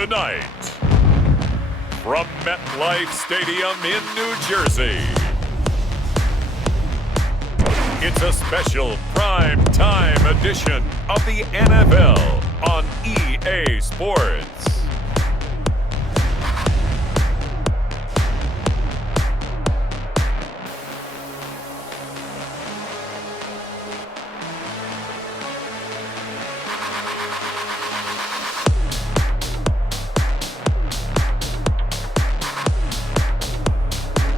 Tonight, from MetLife Stadium in New Jersey, it's a special prime time edition of the NFL on EA Sports.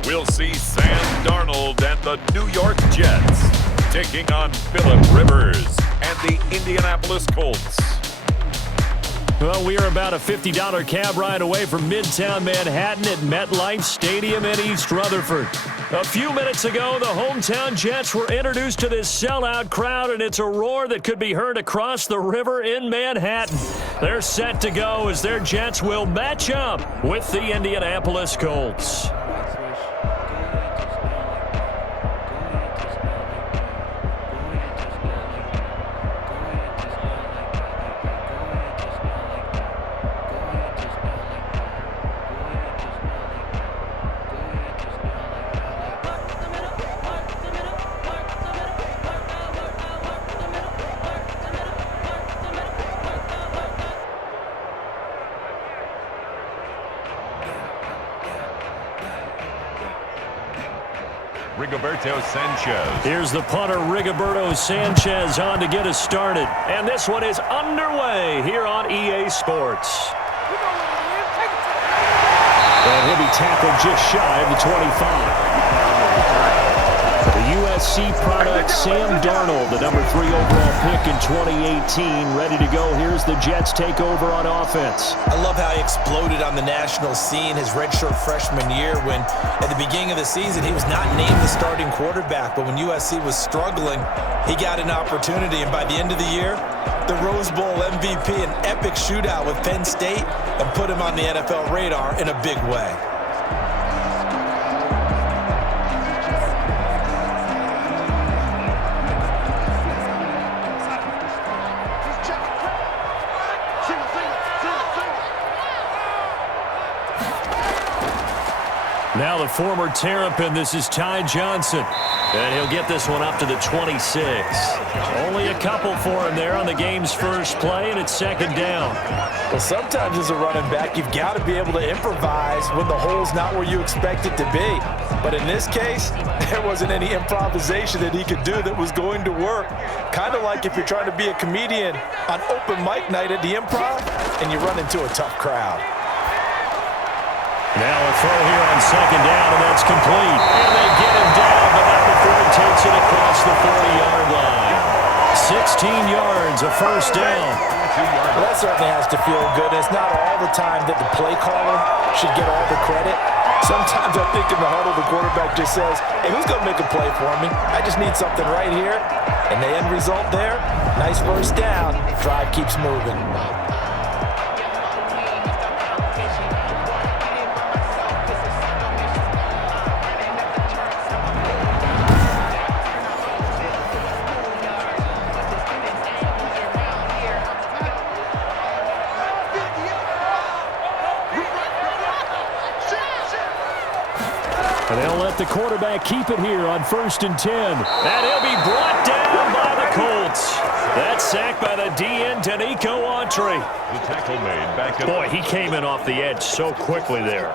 We'll see Sam Darnold and the New York Jets taking on Phillip Rivers and the Indianapolis Colts. Well, we are about a $50 cab ride away from Midtown Manhattan at MetLife Stadium in East Rutherford. A few minutes ago, the hometown Jets were introduced to this sellout crowd, and it's a roar that could be heard across the river in Manhattan. They're set to go as their Jets will match up with the Indianapolis Colts. Rigoberto Sanchez. Here's the punter, Rigoberto Sanchez, on to get us started. And this one is underway here on EA Sports. And he'll be tackled just shy of the 25. The USC product, Sam Darnold, the number 3 overall pick in 2018, ready to go. Here's the Jets takeover on offense. I love how he exploded on the national scene his redshirt freshman year when, at the beginning of the season, he was not named the starting quarterback. But when USC was struggling, he got an opportunity. And by the end of the year, the Rose Bowl MVP, an epic shootout with Penn State, and put him on the NFL radar in a big way. Now the former Terrapin, this is Ty Johnson. And he'll get this one up to the 26. Only a couple for him there on the game's first play, and it's second down. Well, sometimes as a running back, you've got to be able to improvise when the hole's not where you expect it to be. But in this case, there wasn't any improvisation that he could do that was going to work. Kind of like if you're trying to be a comedian on open mic night at the Improv and you run into a tough crowd. Now a throw here on second down, and that's complete. And they get him down, but number 4 takes it across the 40-yard line. 16 yards, a first down. Well, that certainly has to feel good. It's not all the time that the play caller should get all the credit. Sometimes I think in the huddle, the quarterback just says, hey, who's going to make a play for me? I just need something right here. And the end result there, nice first down. Drive keeps moving. And they'll let the quarterback keep it here on 1st and 10. And he'll be brought down by the Colts. That's sacked by the DN, Danico Autry. The tackle made back at... Boy, he came in off the edge so quickly there.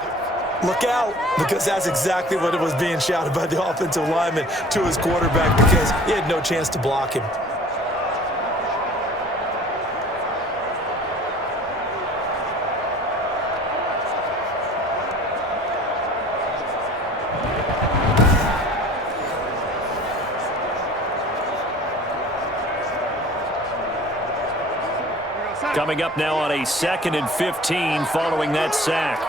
Look out, because that's exactly what it was being shouted by the offensive lineman to his quarterback because he had no chance to block him. Coming up now on a 2nd and 15 following that sack.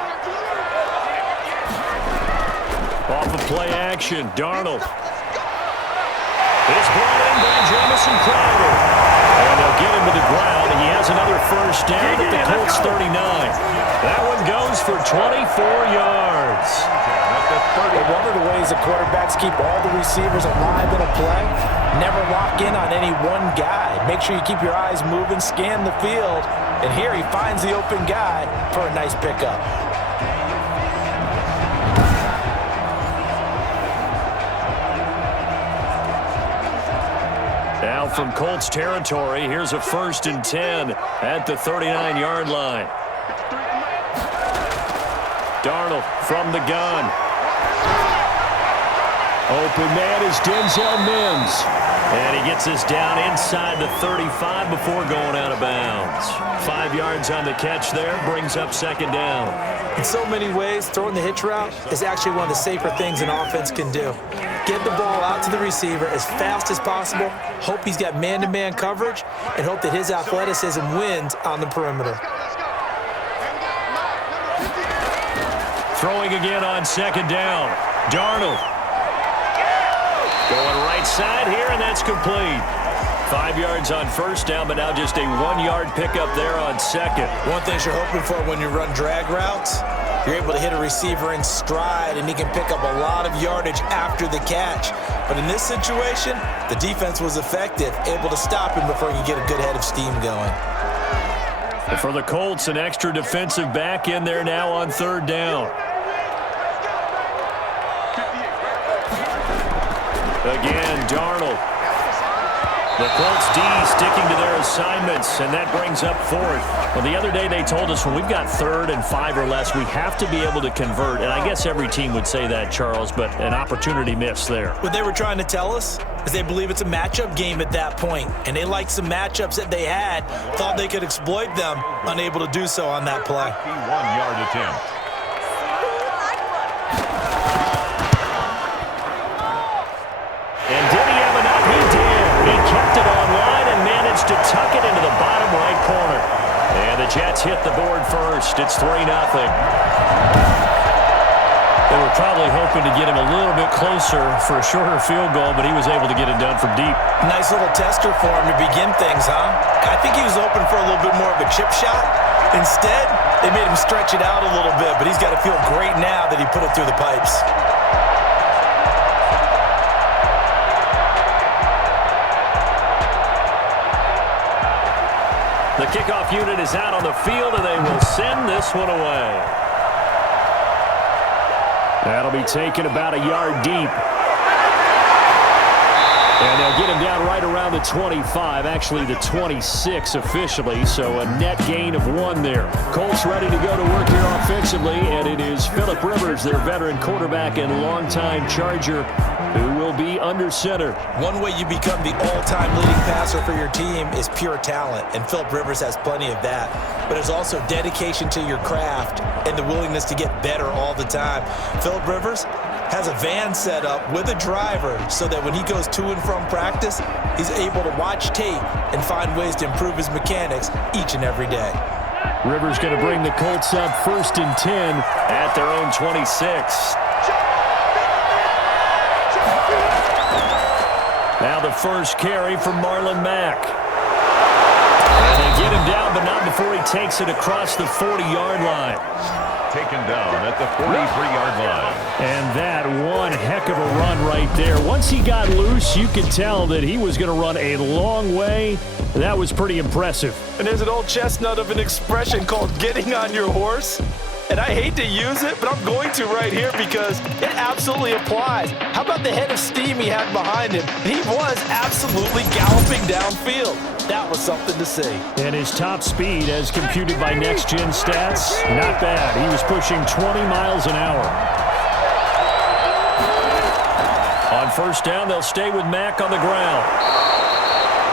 Off of play action, Darnold is brought in by Jamison Crowder. And they'll get him to the ground. He has another first down at the Colts 39. That one goes goes for 24 yards. But one of the ways the quarterbacks keep all the receivers alive in a play, never lock in on any one guy. Make sure you keep your eyes moving, scan the field, and here he finds the open guy for a nice pickup. Now from Colts territory, here's a 1st and 10 at the 39-yard line. Darnold from the gun. Open man is Denzel Mims. And he gets us down inside the 35 before going out of bounds. 5 yards on the catch there, brings up 2nd down. In so many ways, throwing the hitch route is actually one of the safer things an offense can do. Get the ball out to the receiver as fast as possible, hope he's got man-to-man coverage, and hope that his athleticism wins on the perimeter. Throwing again on 2nd down. Darnold. Going right side here, and that's complete. 5 yards on 1st down, but now just a 1-yard pickup there on 2nd. One thing you're hoping for when you run drag routes, you're able to hit a receiver in stride, and he can pick up a lot of yardage after the catch. But in this situation, the defense was effective, able to stop him before he could get a good head of steam going. For the Colts, an extra defensive back in there now on 3rd down. Again, Darnold. The Colts D sticking to their assignments, and that brings up 4th. Well, the other day they told us when we've got 3rd and 5 or less, we have to be able to convert. And I guess every team would say that, Charles, but an opportunity missed there. What they were trying to tell us is they believe it's a matchup game at that point, and they liked some matchups that they had, thought they could exploit them, unable to do so on that play. 1-yard attempt. And did he have enough? He did. He kept it online and managed to tuck it into the bottom right corner. And the Jets hit the board first. It's 3-0. They were probably hoping to get him a little bit closer for a shorter field goal, but he was able to get it done from deep. Nice little tester for him to begin things, huh? I think he was open for a little bit more of a chip shot. Instead, they made him stretch it out a little bit, but he's got to feel great now that he put it through the pipes. The kickoff unit is out on the field, and they will send this one away. That'll be taken about a yard deep. And they'll get him down right around the 25, actually the 26 officially, so a net gain of 1 there. Colts ready to go to work here offensively, and it is Phillip Rivers, their veteran quarterback and longtime Charger, who will be under center. One way you become the all-time leading passer for your team is pure talent, and Phillip Rivers has plenty of that. But there's also dedication to your craft and the willingness to get better all the time. Phillip Rivers has a van set up with a driver so that when he goes to and from practice, he's able to watch tape and find ways to improve his mechanics each and every day. Rivers going to bring the Colts up 1st and 10 at their own 26. Now the first carry for Marlon Mack. And they get him down, but not before he takes it across the 40-yard line. Taken down at the 43-yard line. And that one heck of a run right there. Once he got loose, you could tell that he was going to run a long way. That was pretty impressive. And there's an old chestnut of an expression called getting on your horse. And I hate to use it, but I'm going to right here because it absolutely applies. How about the head of steam he had behind him? He was absolutely galloping downfield. That was something to see. And his top speed, as computed by Next Gen Stats, not bad. He was pushing 20 miles an hour. On 1st down, they'll stay with Mack on the ground.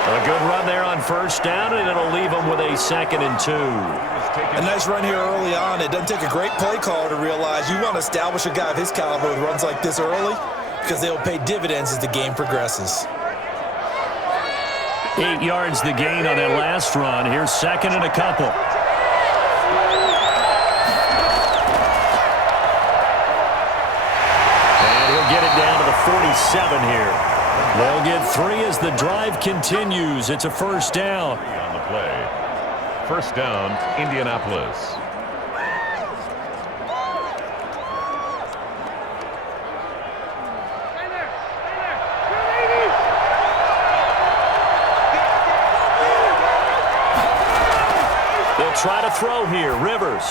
A good run there on 1st down, and it'll leave them with a 2nd and 2. A nice run here early on. It doesn't take a great play caller to realize you want to establish a guy of his caliber with runs like this early because they'll pay dividends as the game progresses. 8 yards the gain on that last run. Here's 2nd and a couple. And he'll get it down to the 47 here. They'll get 3 as the drive continues. It's a 1st down. On the play. 1st down, Indianapolis. They'll try to throw here. Rivers.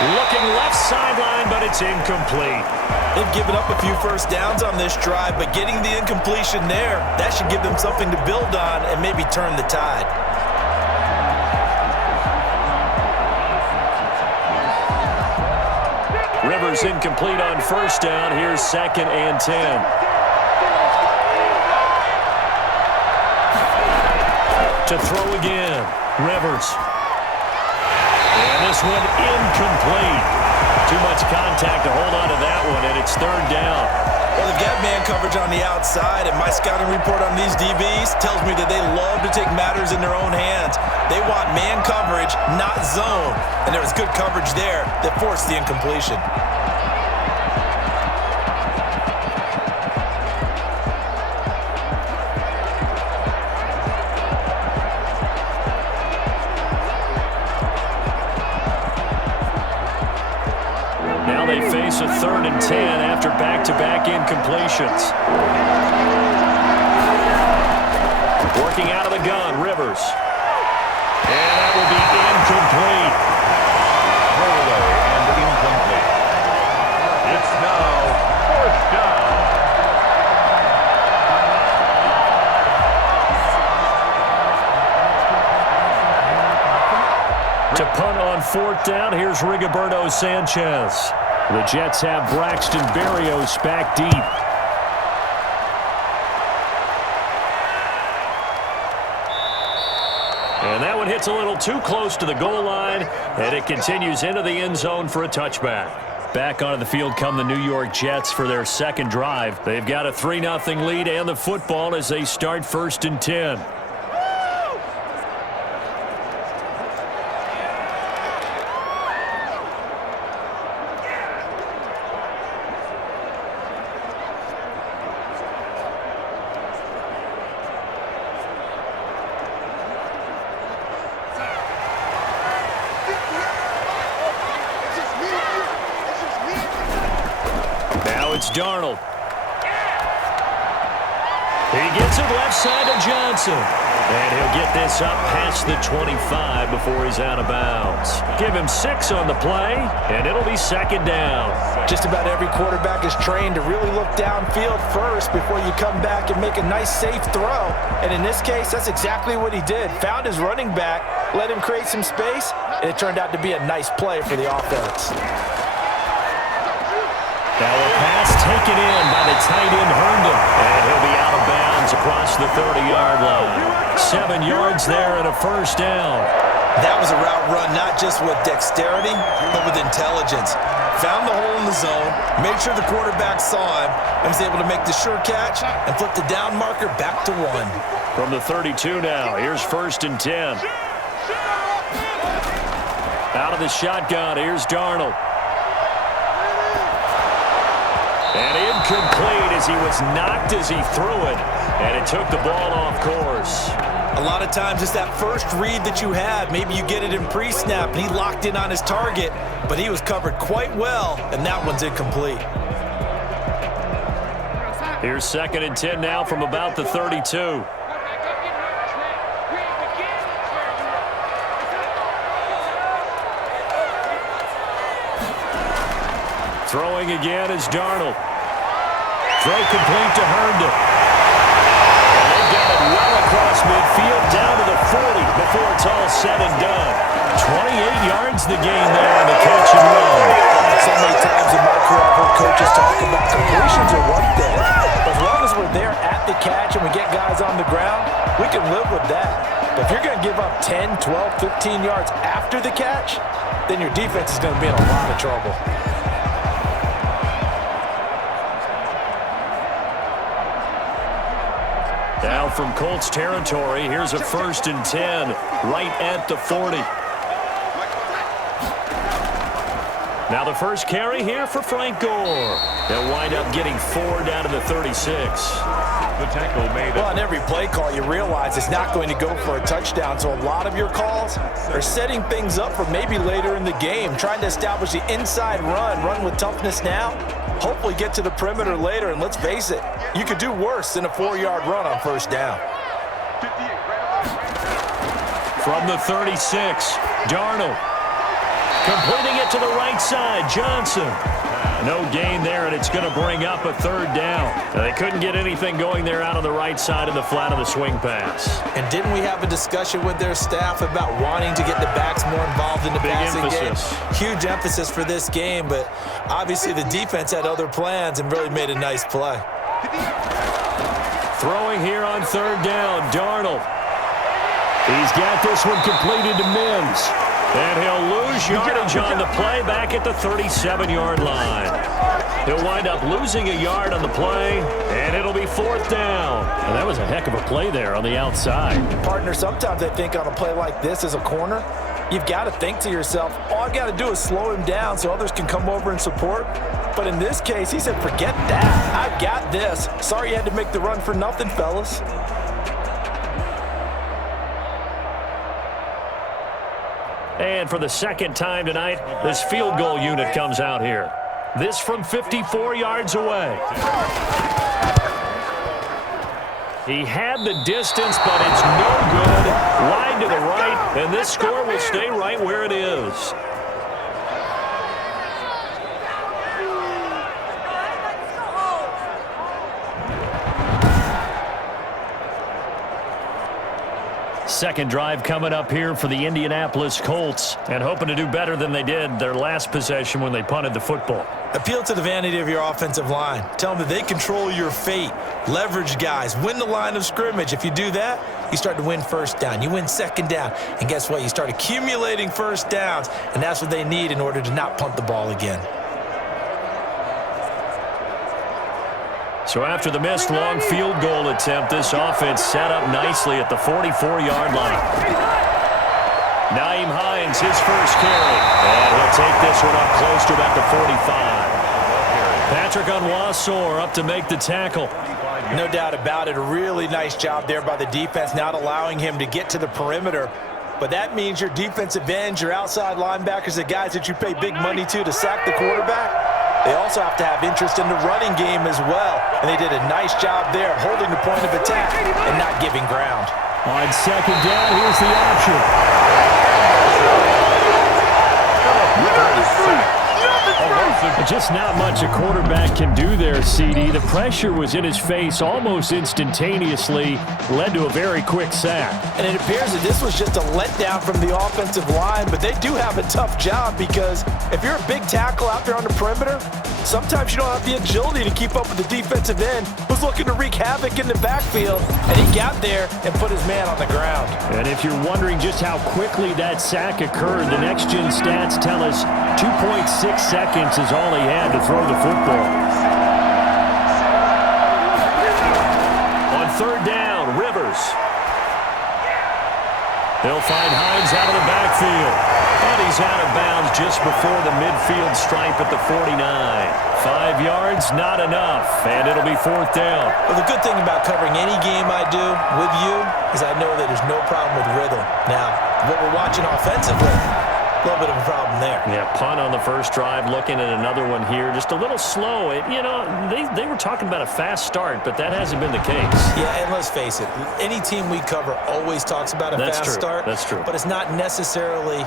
Looking left sideline, but it's incomplete. They've given up a few first downs on this drive, but getting the incompletion there, that should give them something to build on and maybe turn the tide. Rivers incomplete on first down. Here's 2nd and 10. To throw again. Rivers. And this one incomplete. Too much contact to hold on to that one, and it's 3rd down. Well, they've got man coverage on the outside, and my scouting report on these DBs tells me that they love to take matters in their own hands. They want man coverage, not zone. And there was good coverage there that forced the incompletion. Now they face a 3rd and 10 after back-to-back incompletions. Working out of the gun, Rivers. And that will be incomplete. Throwaway and incomplete. It's now 4th down. To punt on 4th down, here's Rigoberto Sanchez. The Jets have Braxton Berrios back deep. And that one hits a little too close to the goal line, and it continues into the end zone for a touchback. Back onto the field come the New York Jets for their 2nd drive. They've got a 3-0 lead and the football as they start 1st and 10. It's Darnold. He gets it left side to Johnson. And he'll get this up past the 25 before he's out of bounds. Give him 6 on the play, and it'll be 2nd down. Just about every quarterback is trained to really look downfield first before you come back and make a nice, safe throw. And in this case, that's exactly what he did. Found his running back, let him create some space, and it turned out to be a nice play for the offense. Now a pass taken in by the tight end Herndon, and he'll be out of bounds across the 30-yard line. 7 yards there and a 1st down. That was a route run not just with dexterity, but with intelligence. Found the hole in the zone, made sure the quarterback saw him, and was able to make the sure catch and flip the down marker back to 1. From the 32 now, here's 1st and 10. Out of the shotgun, here's Darnold. And incomplete as he was knocked as he threw it, and it took the ball off course. A lot of times it's that first read that you have. Maybe you get it in pre-snap, and he locked in on his target, but he was covered quite well, and that one's incomplete. Here's 2nd and 10 now from about the 32. Throwing again is Darnold. Throw complete to Herndon. And they've got it well across midfield down to the 40 before it's all said and done. 28 yards the gain there on the catch and run. So many times in my career I've heard coaches talk about completions are one thing. But as long as we're there at the catch and we get guys on the ground, we can live with that. But if you're going to give up 10, 12, 15 yards after the catch, then your defense is going to be in a lot of trouble. Now from Colts territory, here's a 1st and 10 right at the 40. Now the first carry here for Frank Gore. They'll wind up getting 4 down to the 36. The tackle made. Well, on every play call, you realize it's not going to go for a touchdown. So a lot of your calls are setting things up for maybe later in the game, trying to establish the inside run with toughness now. Hopefully get to the perimeter later, and let's face it, you could do worse than a 4-yard run on 1st down. From the 36, Darnold. Completing it to the right side. Johnson. No gain there, and it's going to bring up a third down. Now, they couldn't get anything going there out on the right side of the flat of the swing pass. And didn't we have a discussion with their staff about wanting to get the backs more involved in the passing game? Huge emphasis for this game, but obviously the defense had other plans and really made a nice play. Throwing here on third down, Darnold. He's got this one completed to Mims. And he'll lose yardage on the play back at the 37-yard line. He'll wind up losing a yard on the play, and it'll be fourth down. And that was a heck of a play there on the outside. Partner, sometimes I think on a play like this as a corner, you've got to think to yourself, all I've got to do is slow him down so others can come over and support. But in this case, he said, forget that. I've got this. Sorry you had to make the run for nothing, fellas. And for the second time tonight, this field goal unit comes out here. This from 54 yards away. He had the distance, but it's no good. Wide to the right, and this score will stay right where it is. Second drive coming up here for the Indianapolis Colts, and hoping to do better than they did their last possession when they punted the football. Appeal to the vanity of your offensive line. Tell them that they control your fate. Leverage guys. Win the line of scrimmage. If you do that, you start to win first down. You win second down. And guess what? You start accumulating first downs, and that's what they need in order to not punt the ball again. So after the missed long field goal attempt, this offense set up nicely at the 44-yard line. Naeem Hines, his first carry. And he'll take this one up close to about the 45. Patrick Onwuasor up to make the tackle. No doubt about it. A really nice job there by the defense, not allowing him to get to the perimeter. But that means your defensive ends, your outside linebackers, the guys that you pay big money to sack the quarterback, they also have to have interest in the running game as well. And they did a nice job there, holding the point of attack and not giving ground. On second down, here's the option. Just not much a quarterback can do there, CD. The pressure was in his face almost instantaneously, led to a very quick sack. And it appears that this was just a letdown from the offensive line, but they do have a tough job because if you're a big tackle out there on the perimeter, sometimes you don't have the agility to keep up with the defensive end who's looking to wreak havoc in the backfield, and he got there and put his man on the ground. And if you're wondering just how quickly that sack occurred, the next-gen stats tell us 2.6 seconds is all he had to throw the football. On third down, Rivers. They'll find Hines out of the backfield. And he's out of bounds just before the midfield stripe at the 49. 5 yards, not enough, and it'll be fourth down. Well, the good thing about covering any game I do with you is I know that there's no problem with rhythm. Now, what we're watching offensively, a little bit of a problem there. Yeah, punt on the first drive, looking at another one here. Just a little slow. They were talking about a fast start, but that hasn't been the case. Yeah, and let's face it, any team we cover always talks about a fast start. That's true. But it's not necessarily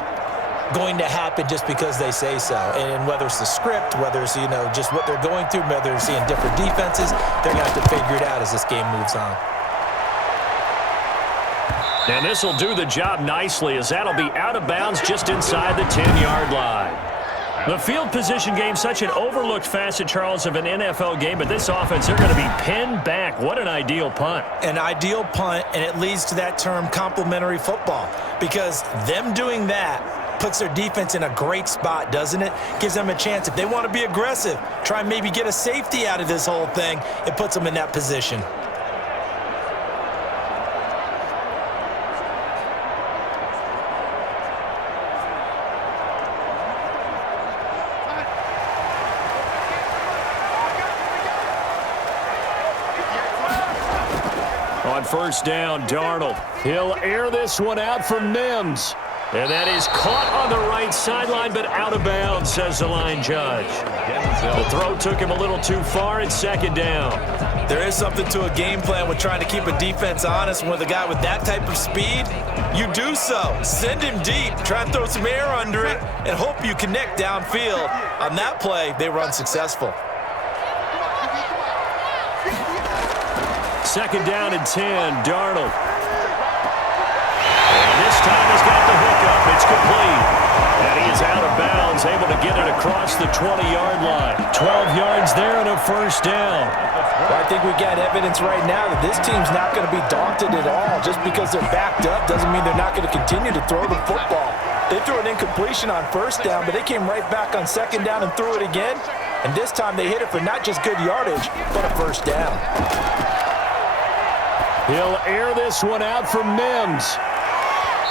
going to happen just because they say so. And whether it's the script, whether it's, just what they're going through, whether they're seeing different defenses, they're going to have to figure it out as this game moves on. And this will do the job nicely as that'll be out of bounds just inside the 10-yard line. The field position game, such an overlooked facet, Charles, of an NFL game, but this offense, they're going to be pinned back. What an ideal punt. An ideal punt, and it leads to that term complementary football, because them doing that puts their defense in a great spot, doesn't it? Gives them a chance. If they want to be aggressive, try and maybe get a safety out of this whole thing, it puts them in that position. On first down, Darnold. He'll air this one out for Mims. And that is caught on the right sideline, but out of bounds, says the line judge. The throw took him a little too far. It's second down. There is something to a game plan with trying to keep a defense honest. With a guy with that type of speed, you do so. Send him deep, try and throw some air under it, and hope you connect downfield. On that play, they run successful. Second down and 10, Darnold. And this time he's got the hookup. It's complete. And he is out of bounds, able to get it across the 20-yard line. 12 yards there and a first down. Well, I think we got evidence right now that this team's not going to be daunted at all. Just because they're backed up doesn't mean they're not going to continue to throw the football. They threw an incompletion on first down, but they came right back on second down and threw it again. And this time they hit it for not just good yardage, but a first down. He'll air this one out for Mims.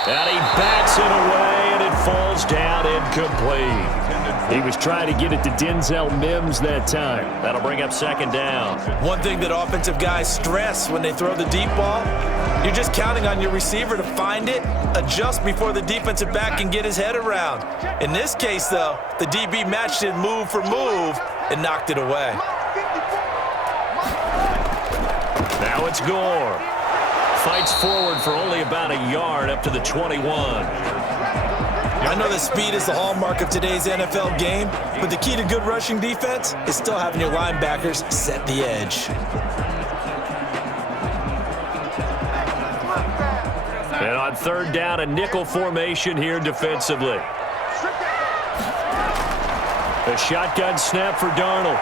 And he bats it away, and it falls down incomplete. He was trying to get it to Denzel Mims that time. That'll bring up second down. One thing that offensive guys stress when they throw the deep ball, you're just counting on your receiver to find it, adjust before the defensive back can get his head around. In this case, though, the DB matched it move for move and knocked it away. Now it's Gore. Fights forward for only about a yard up to the 21. I know that speed is the hallmark of today's NFL game, but the key to good rushing defense is still having your linebackers set the edge. And on third down, a nickel formation here defensively. A shotgun snap for Darnold.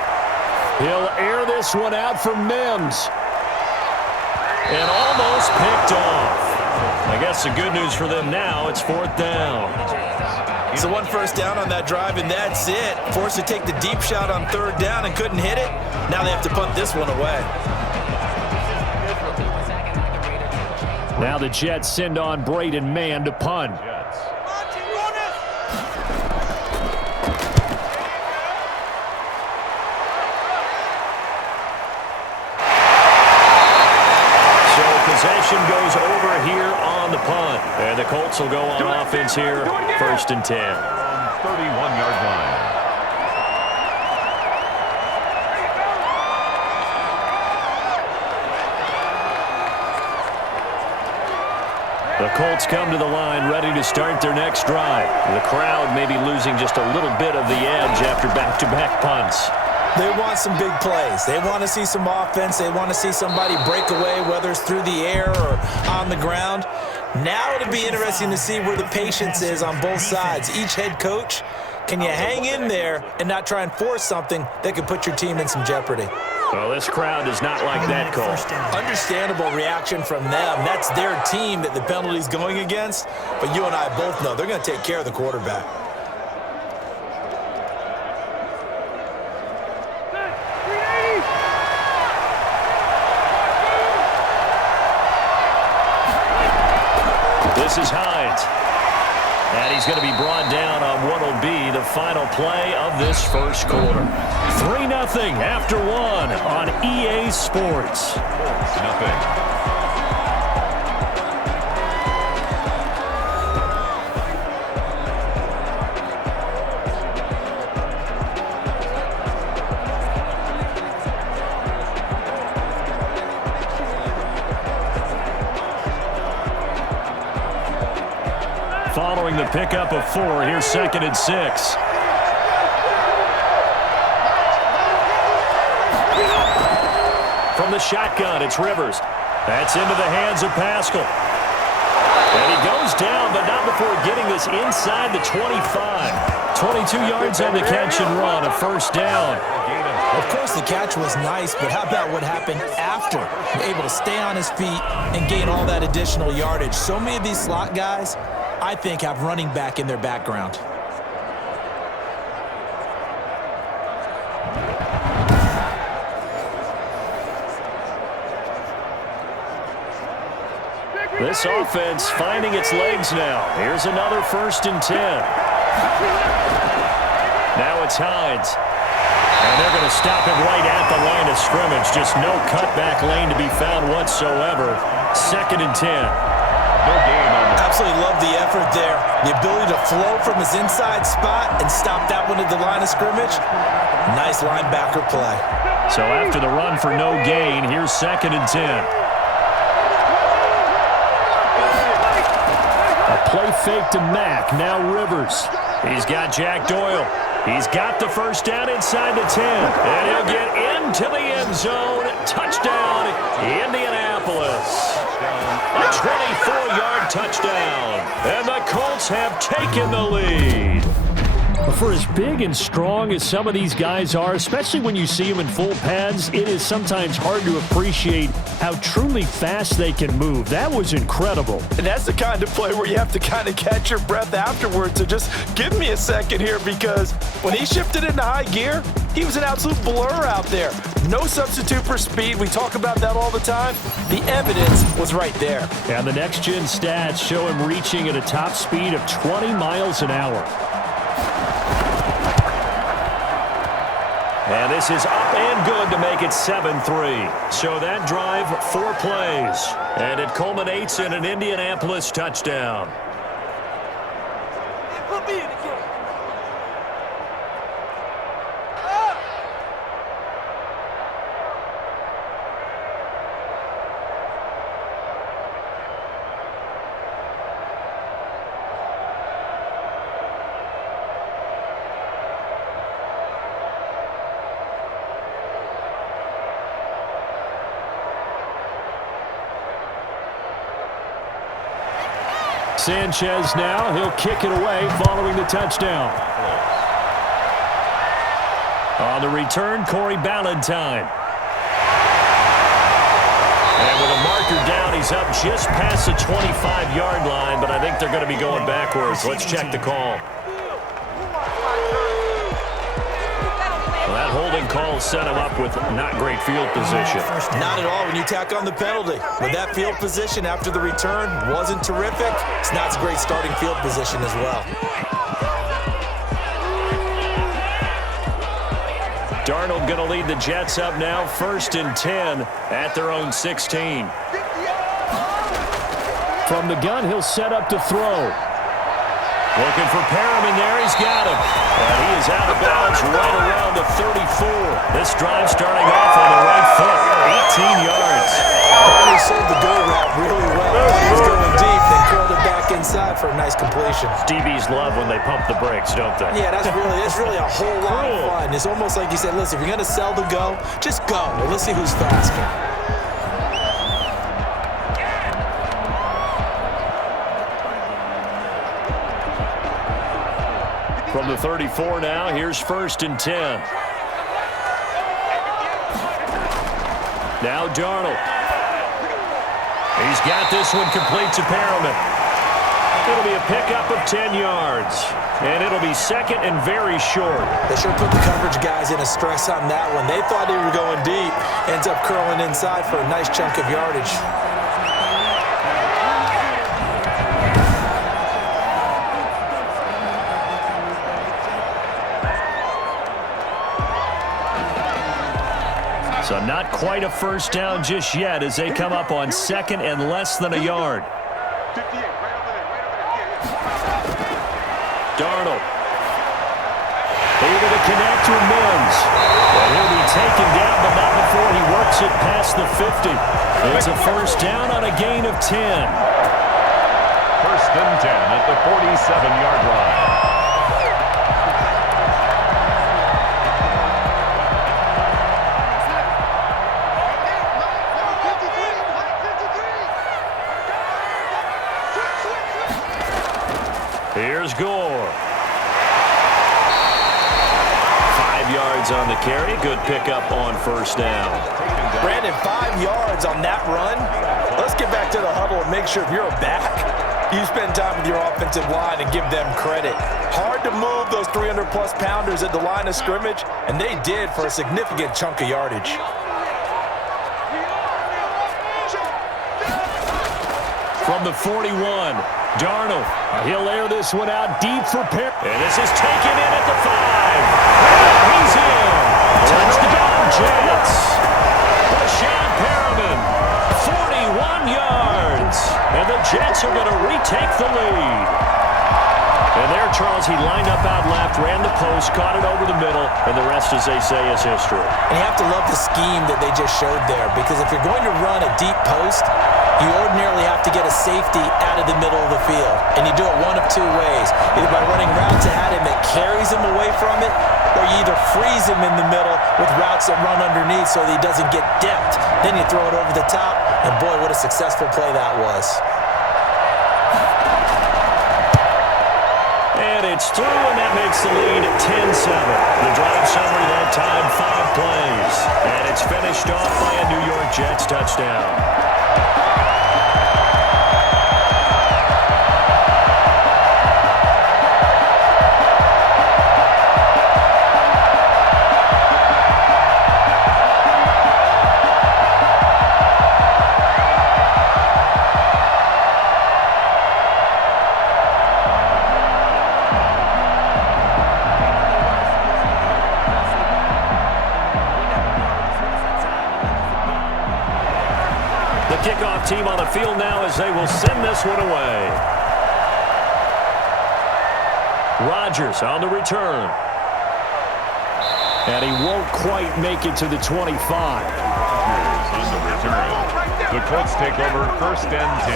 He'll air this one out for Mims. And almost picked off. I guess the good news for them now, it's fourth down. So one first down on that drive, and that's it. Forced to take the deep shot on third down and couldn't hit it. Now they have to punt this one away. Now the Jets send on Braden Mann to punt. Possession goes over here on the punt. And the Colts will go on offense here, first and 10. 31-yard line. The Colts come to the line ready to start their next drive. The crowd may be losing just a little bit of the edge after back-to-back punts. They want some big plays. They want to see some offense. They want to see somebody break away, whether it's through the air or on the ground. Now it'll be interesting to see where the patience is on both sides. Each head coach, can you hang in there and not try and force something that could put your team in some jeopardy? Well, this crowd does not like that call. Understandable reaction from them. That's their team that the penalty's going against. But you and I both know they're going to take care of the quarterback. This is Hines. And he's going to be brought down on what will be the final play of this first quarter. 3-0 after one on EA Sports. 4-0. Following the pickup of 4, here's second and 6. From the shotgun, it's Rivers. That's into the hands of Pascal. And he goes down, but not before getting this inside the 25. 22 yards on the catch and run, a first down. Of course, the catch was nice, but how about what happened after? Able to stay on his feet and gain all that additional yardage. So many of these slot guys, I think, have running back in their background. This offense finding its legs now. Here's another first and 10. Now it's Hines. And they're going to stop him right at the line of scrimmage. Just no cutback lane to be found whatsoever. Second and 10. No gain on the Absolutely love the effort there. The ability to flow from his inside spot and stop that one at the line of scrimmage. Nice linebacker play. So after the run for no gain, here's 2nd and 10. A play fake to Mack. Now Rivers. He's got Jack Doyle. He's got the first down inside the 10. And he'll get into the end zone. Touchdown, Indianapolis. A 24-yard touchdown. And the Colts have taken the lead. For as big and strong as some of these guys are, especially when you see them in full pads, it is sometimes hard to appreciate how truly fast they can move. That was incredible. And that's the kind of play where you have to kind of catch your breath afterwards. So just give me a second here, because when he shifted into high gear, he was an absolute blur out there. No substitute for speed. We talk about that all the time. The evidence was right there. And the next-gen stats show him reaching at a top speed of 20 miles an hour. And this is up and good to make it 7-3. So that drive, 4 plays. And it culminates in an Indianapolis touchdown. Sanchez now, he'll kick it away following the touchdown. On the return, Corey Ballantyne. And with a marker down, he's up just past the 25-yard line, but I think they're going to be going backwards. Let's check the call. Well, that holding call set him up with not great field position. Not at all when you tack on the penalty. But that field position after the return wasn't terrific. It's not a great starting field position as well. Darnold going to lead the Jets up now, 1st and 10 at their own 16. From the gun, he'll set up to throw. Looking for Perriman there. He's got him. And he is out of bounds right around the 34. This drive starting off on the right foot. 18 yards. He sold the go route really well. He was going deep, then curled it back inside for a nice completion. DBs love when they pump the brakes, don't they? Yeah, that's really a whole lot of fun. It's almost like you said, listen, if you're going to sell the go, just go. Well, let's see who's faster. From the 34 now, here's 1st and 10. Now Darnold. He's got this one complete to Perriman. It'll be a pickup of 10 yards. And it'll be 2nd and very short. They sure put the coverage guys in a stress on that one. They thought they were going deep. Ends up curling inside for a nice chunk of yardage. So not quite a first down just yet as they come up on 2nd and less than a yard. Darnold. Able to connect with Mims. And he'll be taken down, but not before he works it past the 50. It's a first down on a gain of 10. 1st and 10 at the 47-yard line. Here's Gore. 5 yards on the carry. Good pickup on first down. Brandon, 5 yards on that run. Let's get back to the huddle and make sure if you're a back, you spend time with your offensive line and give them credit. Hard to move those 300-plus pounders at the line of scrimmage, and they did for a significant chunk of yardage. From the 41, Darnold. He'll air this one out deep for Perry. And this is taken in at the 5. He's in. Touchdown, Jets. Sean Perriman, 41 yards. And the Jets are going to retake the lead. And they're Charles, he lined up out left, ran the post, caught it over the middle, and the rest, as they say, is history. And you have to love the scheme that they just showed there, because if you're going to run a deep post, you ordinarily have to get a safety out of the middle of the field. And you do it one of two ways. Either by running routes ahead him that carries him away from it, or you either freeze him in the middle with routes that run underneath so that he doesn't get depth. Then you throw it over the top, and boy, what a successful play that was. And it's through, and that makes the lead 10-7. The drive summary that time, 5 plays. And it's finished off by a New York Jets touchdown. Kickoff team on the field now as they will send this one away. Rodgers on the return. And he won't quite make it to the 25. On the return. The Colts take over 1st and 10.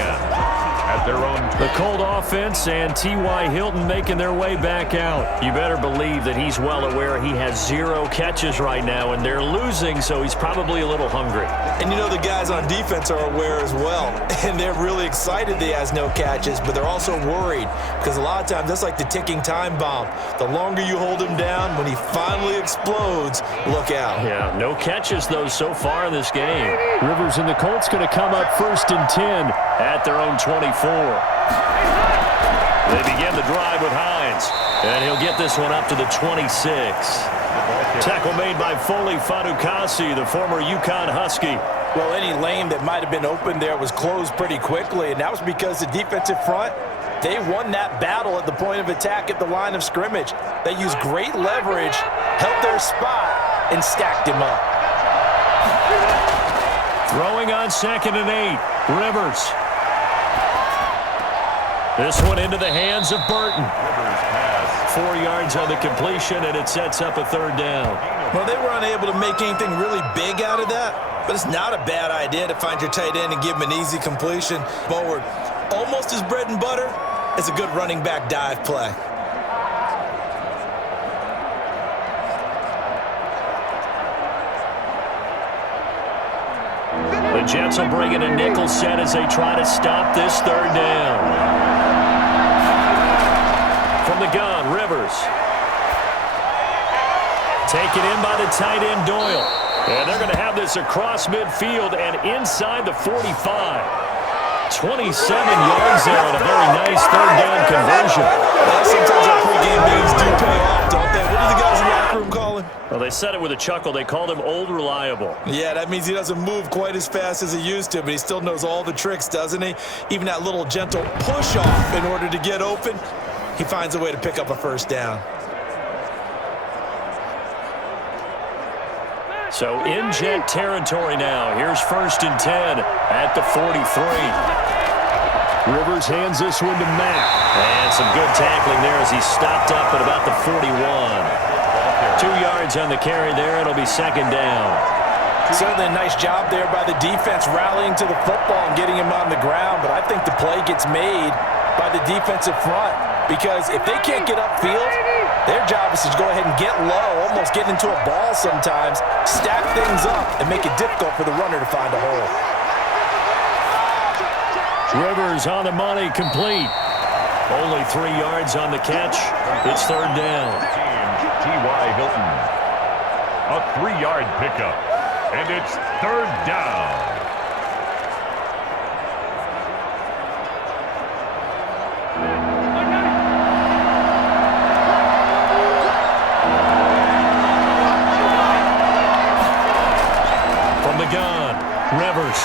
At their own. The Colt offense and T.Y. Hilton making their way back out. You better believe that he's well aware he has 0 catches right now, and they're losing, so he's probably a little hungry. And you know the guys on defense are aware as well, and they're really excited that he has no catches, but they're also worried because a lot of times that's like the ticking time bomb. The longer you hold him down, when he finally explodes, look out. Yeah, no catches, though, so far in this game. Rivers and the Colts going to come up 1st and 10 at their own 24. They begin the drive with Hines, and he'll get this one up to the 26. Tackle made by Foley Fadukasi, the former UConn Husky. Well, any lane that might have been open there was closed pretty quickly, and that was because the defensive front, they won that battle at the point of attack at the line of scrimmage. They used great leverage, held their spot, and stacked him up. Throwing on 2nd and 8, Rivers. This one into the hands of Burton. 4 yards on the completion, and it sets up a 3rd down. Well, they were unable to make anything really big out of that, but it's not a bad idea to find your tight end and give him an easy completion forward. Almost as bread and butter as a good running back dive play. The Jets will bring in a nickel set as they try to stop this 3rd down. From the gun, Rivers. Taken in by the tight end, Doyle. And they're going to have this across midfield and inside the 45. 27 yards there on a very nice 3rd down conversion. Well, sometimes our pregame meetings do pay off, don't they? What do the guys in the locker room call him? Well, they said it with a chuckle. They called him Old Reliable. Yeah, that means he doesn't move quite as fast as he used to, but he still knows all the tricks, doesn't he? Even that little gentle push-off in order to get open. He finds a way to pick up a 1st down. So in Jet territory now. Here's 1st and 10 at the 43. Rivers hands this one to Matt. And some good tackling there as he stopped up at about the 41. 2 yards on the carry there. It'll be 2nd down. Certainly a nice job there by the defense rallying to the football and getting him on the ground, but I think the play gets made by the defensive front. Because if they can't get upfield, their job is to go ahead and get low, almost get into a ball sometimes, stack things up, and make it difficult for the runner to find a hole. Rivers on the money, complete. Only 3 yards on the catch. It's 3rd down. T.Y. Hilton. A 3-yard pickup. And it's 3rd down. Rivers.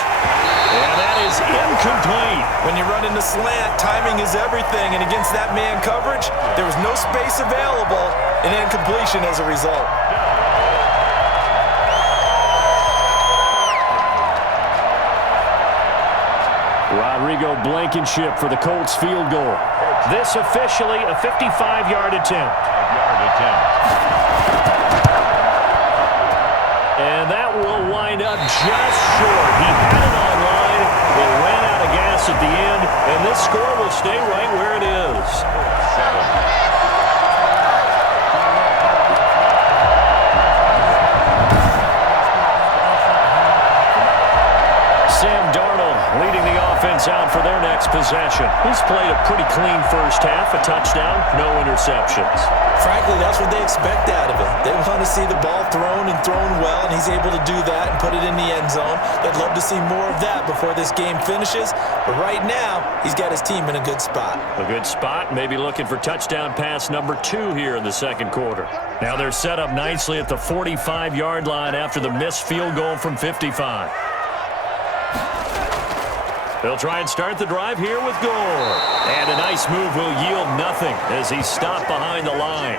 And that is incomplete. When you run in the slant, timing is everything. And against that man coverage, there was no space available, and incompletion as a result. Rodrigo Blankenship for the Colts field goal. This officially a 55-yard attempt. And that will wind up just short. He had it on line, but ran out of gas at the end, and this score will stay right where it is. Sam Darnold leading the offense out for their next possession. He's played a pretty clean first half, a touchdown, no interceptions. Frankly, that's what they expect out of him. They want to see the ball thrown and thrown well, and he's able to do that and put it in the end zone. They'd love to see more of that before this game finishes, but right now, he's got his team in a good spot. A good spot, maybe looking for touchdown pass number 2 here in the second quarter. Now they're set up nicely at the 45-yard line after the missed field goal from 55. They'll try and start the drive here with Gore. And a nice move will yield nothing as he's stopped behind the line.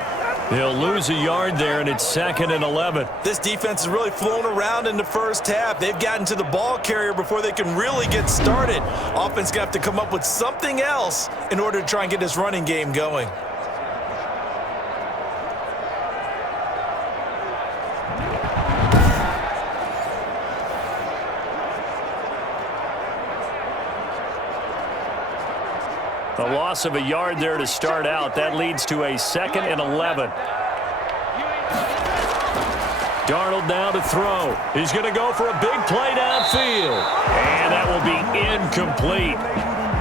They'll lose a yard there, and it's 2nd and 11. This defense has really flown around in the first half. They've gotten to the ball carrier before they can really get started. Offense going to have to come up with something else in order to try and get this running game going. A loss of a yard there to start out. That leads to a 2nd and 11. Darnold now to throw. He's going to go for a big play downfield. And that will be incomplete.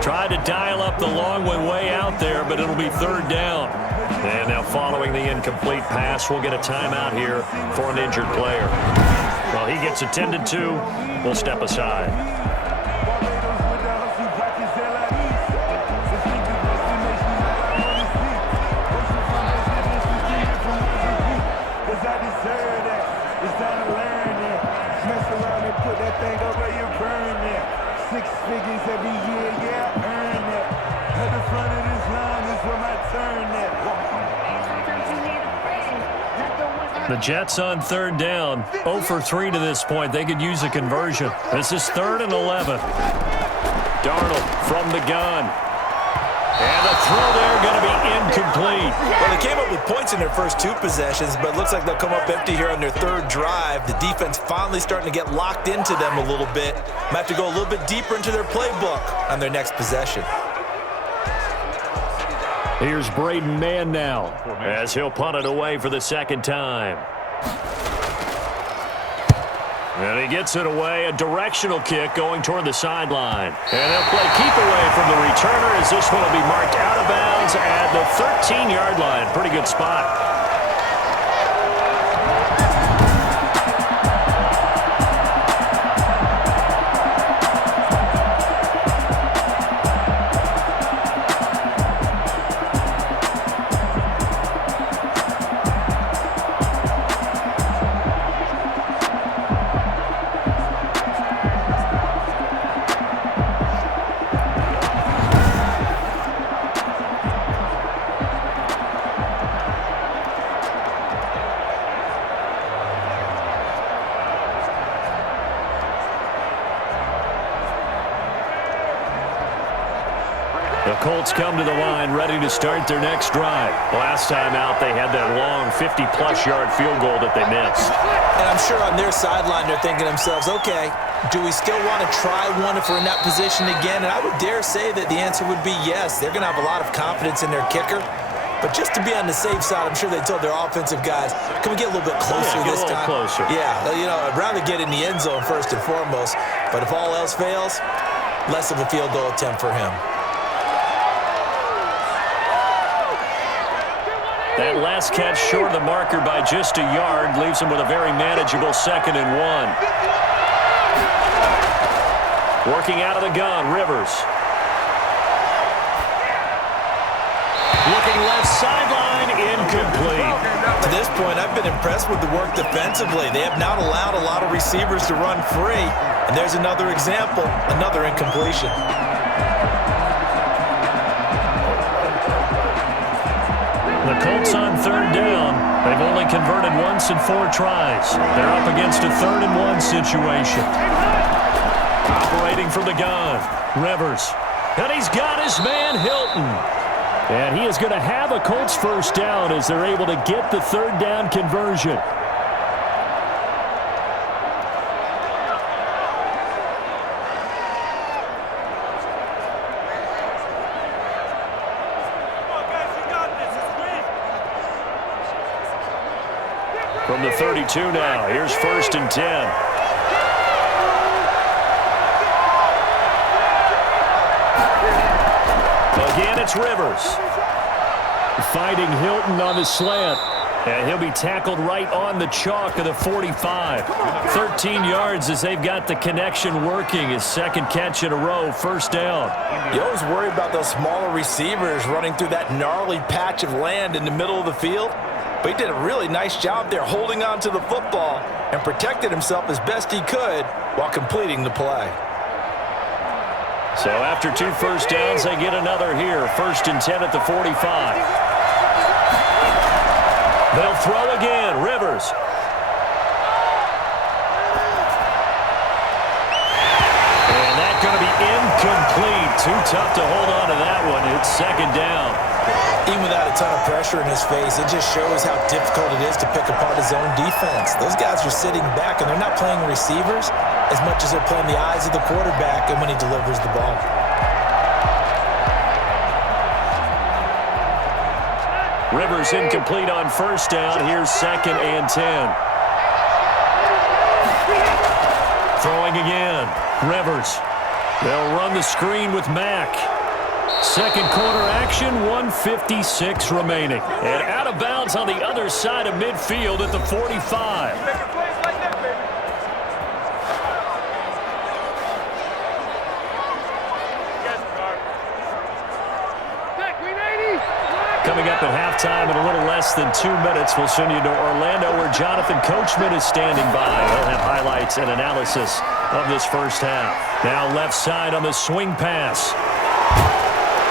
Tried to dial up the long way out there, but it'll be 3rd down. And now following the incomplete pass, we'll get a timeout here for an injured player. Well, he gets attended to. We'll step aside. The Jets on 3rd down, 0 for 3 to this point. They could use a conversion. This is 3rd and 11. Darnold from the gun. And the throw there going to be incomplete. Well, they came up with points in their first 2 possessions, but it looks like they'll come up empty here on their 3rd drive. The defense finally starting to get locked into them a little bit. Might have to go a little bit deeper into their playbook on their next possession. Here's Braden Mann now as he'll punt it away for the 2nd time. And he gets it away, a directional kick going toward the sideline. And they'll play keep away from the returner as this one will be marked out of bounds at the 13-yard line. Pretty good spot. The Colts come to the line ready to start their next drive. Last time out, they had that long 50-plus yard field goal that they missed. And I'm sure on their sideline, they're thinking to themselves, okay, do we still want to try one if we're in that position again? And I would dare say that the answer would be yes. They're going to have a lot of confidence in their kicker. But just to be on the safe side, I'm sure they told their offensive guys, can we get a little bit closer this time? Closer. Yeah, you know, I'd rather get in the end zone first and foremost. But if all else fails, less of a field goal attempt for him. That last catch short of the marker by just a yard leaves him with a very manageable 2nd and 1. Working out of the gun, Rivers. Looking left sideline, incomplete. To this point, I've been impressed with the work defensively. They have not allowed a lot of receivers to run free. And there's another example, another incompletion. The Colts on 3rd down. They've only converted once in 4 tries. They're up against a 3rd and 1 situation. Operating from the gun, Rivers. And he's got his man, Hilton. And he is going to have a Colts first down as they're able to get the third down conversion. From the 32 now, here's 1st and 10. Again, it's Rivers. Fighting Hilton on the slant. And he'll be tackled right on the chalk of the 45. 13 yards as they've got the connection working. His second catch in a row, first down. You always worry about those smaller receivers running through that gnarly patch of land in the middle of the field. But he did a really nice job there holding on to the football and protected himself as best he could while completing the play. So after 2 first downs, they get another here. 1st and 10 at the 45. They'll throw again. Rivers. And that's going to be incomplete. Too tough to hold on to that one. It's 2nd down. Even without a ton of pressure in his face, it just shows how difficult it is to pick apart his own defense. Those guys are sitting back, and they're not playing receivers as much as they're playing the eyes of the quarterback and when he delivers the ball. Rivers incomplete on first down. Here's 2nd and 10. Throwing again. Rivers. They'll run the screen with Mack. Second quarter action, 1:56 remaining. And out of bounds on the other side of midfield at the 45. Coming up at halftime in a little less than 2 minutes, we'll send you to Orlando where Jonathan Coachman is standing by. He'll have highlights and analysis of this first half. Now left side on the swing pass.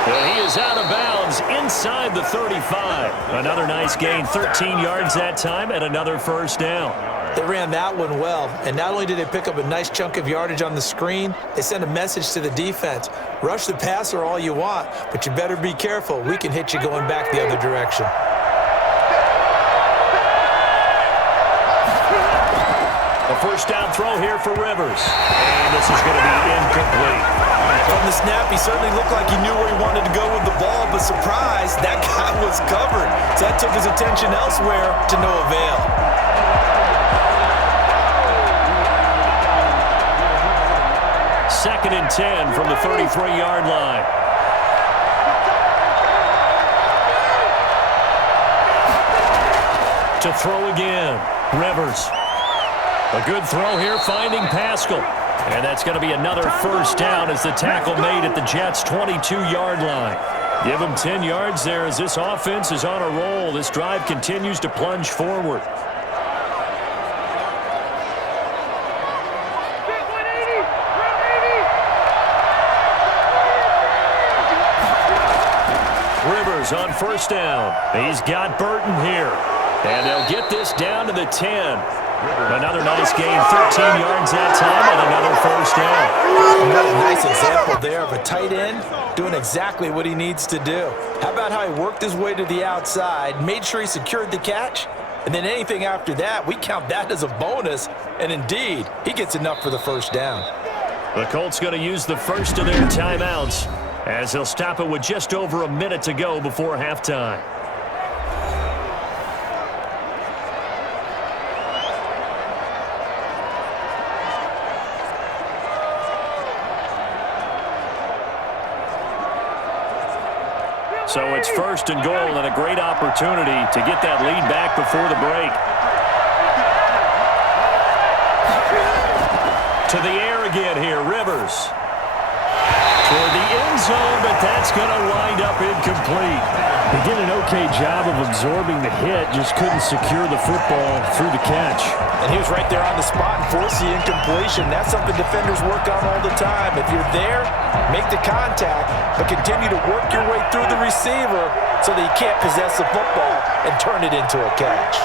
And he is out of bounds inside the 35. Another nice gain, 13 yards that time, and another first down. They ran that one well, and not only did they pick up a nice chunk of yardage on the screen, they sent a message to the defense. Rush the passer all you want, but you better be careful. We can hit you going back the other direction. A first down throw here for Rivers. And this is going to be incomplete. From the snap, he certainly looked like he knew where he wanted to go with the ball, but surprise, that guy was covered. So that took his attention elsewhere to no avail. Second and 10 from the 33-yard line. To throw again, Rivers. A good throw here, finding Pascal. And that's going to be another first down as the tackle made at the Jets' 22-yard line. Give them 10 yards there as this offense is on a roll. This drive continues to plunge forward. Rivers on first down. He's got Burton here. And they'll get this down to the 10. Another nice gain, 13 yards that time, and another first down. Another nice example there of a tight end doing exactly what he needs to do. How about how he worked his way to the outside, made sure he secured the catch, and then anything after that, we count that as a bonus, and indeed, he gets enough for the first down. The Colts going to use the first of their timeouts as they'll stop it with just over a minute to go before halftime. So it's first and goal and a great opportunity to get that lead back before the break. To the air again here, Rivers. Toward the end zone, but that's going to wind up incomplete. He did an okay job of absorbing the hit, just couldn't secure the football through the catch. And he was right there on the spot and forced the incompletion. That's something defenders work on all the time. If you're there, make the contact, but continue to work your way through the receiver so that he can't possess the football and turn it into a catch.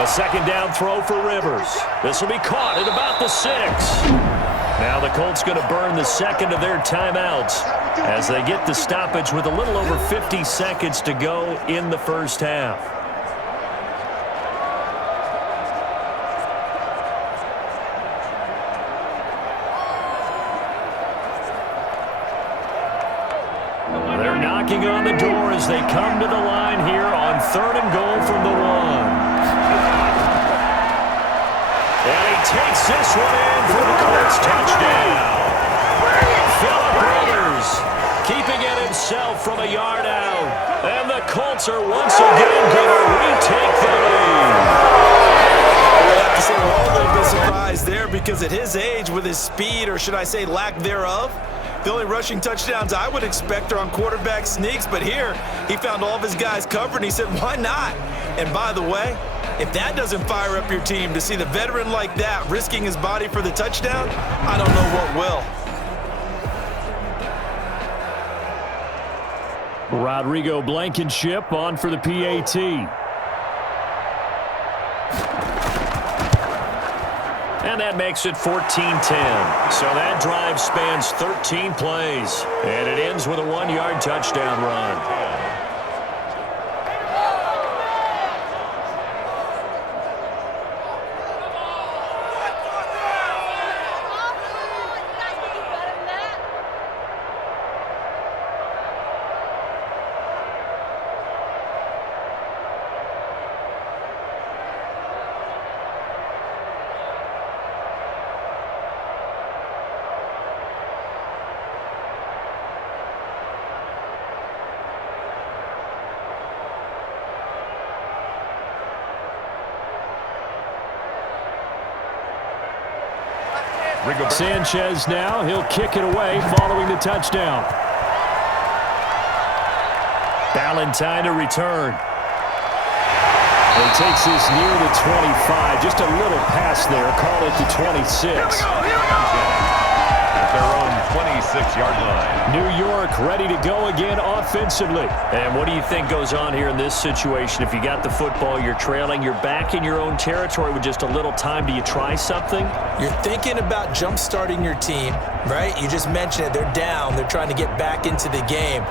A second down throw for Rivers. This will be caught at about the 6. Now the Colts going to burn the second of their timeouts as they get the stoppage with a little over 50 seconds to go in the first half. They're knocking on the door as they come to the line here on 3rd and goal from the 1. And he takes this one in for the Colts touchdown. Phillip Rivers keeping it himself from a yard out. And the Colts are once again going to retake the lead. I have to say we're all a little bit surprised there because at his age, with his speed, or should I say lack thereof, the only rushing touchdowns I would expect are on quarterback sneaks. But here, he found all of his guys covered, and he said, why not? And by the way, if that doesn't fire up your team to see the veteran like that risking his body for the touchdown, I don't know what will. Rodrigo Blankenship on for the PAT. And that makes it 14-10. So that drive spans 13 plays. And it ends with a 1-yard touchdown run. Sanchez now, he'll kick it away following the touchdown. Ballantyne to return. He takes this near the 25, just a little pass there, call it the 26. At their own 26-yard line. New York ready to go again offensively. And what do you think goes on here in this situation? If you got the football, you're trailing, you're back in your own territory with just a little time. Do you try something? You're thinking about jump-starting your team, right? You just mentioned it. They're down. They're trying to get back into the game.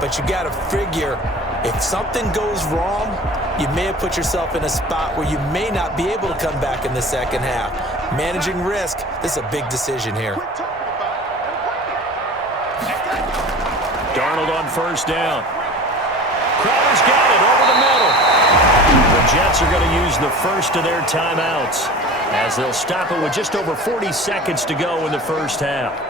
But you got to figure, if something goes wrong, you may have put yourself in a spot where you may not be able to come back in the second half. Managing risk, this is a big decision here. Darnold on first down. Crowder's got it over the middle. The Jets are going to use the first of their timeouts as they'll stop it with just over 40 seconds to go in the first half.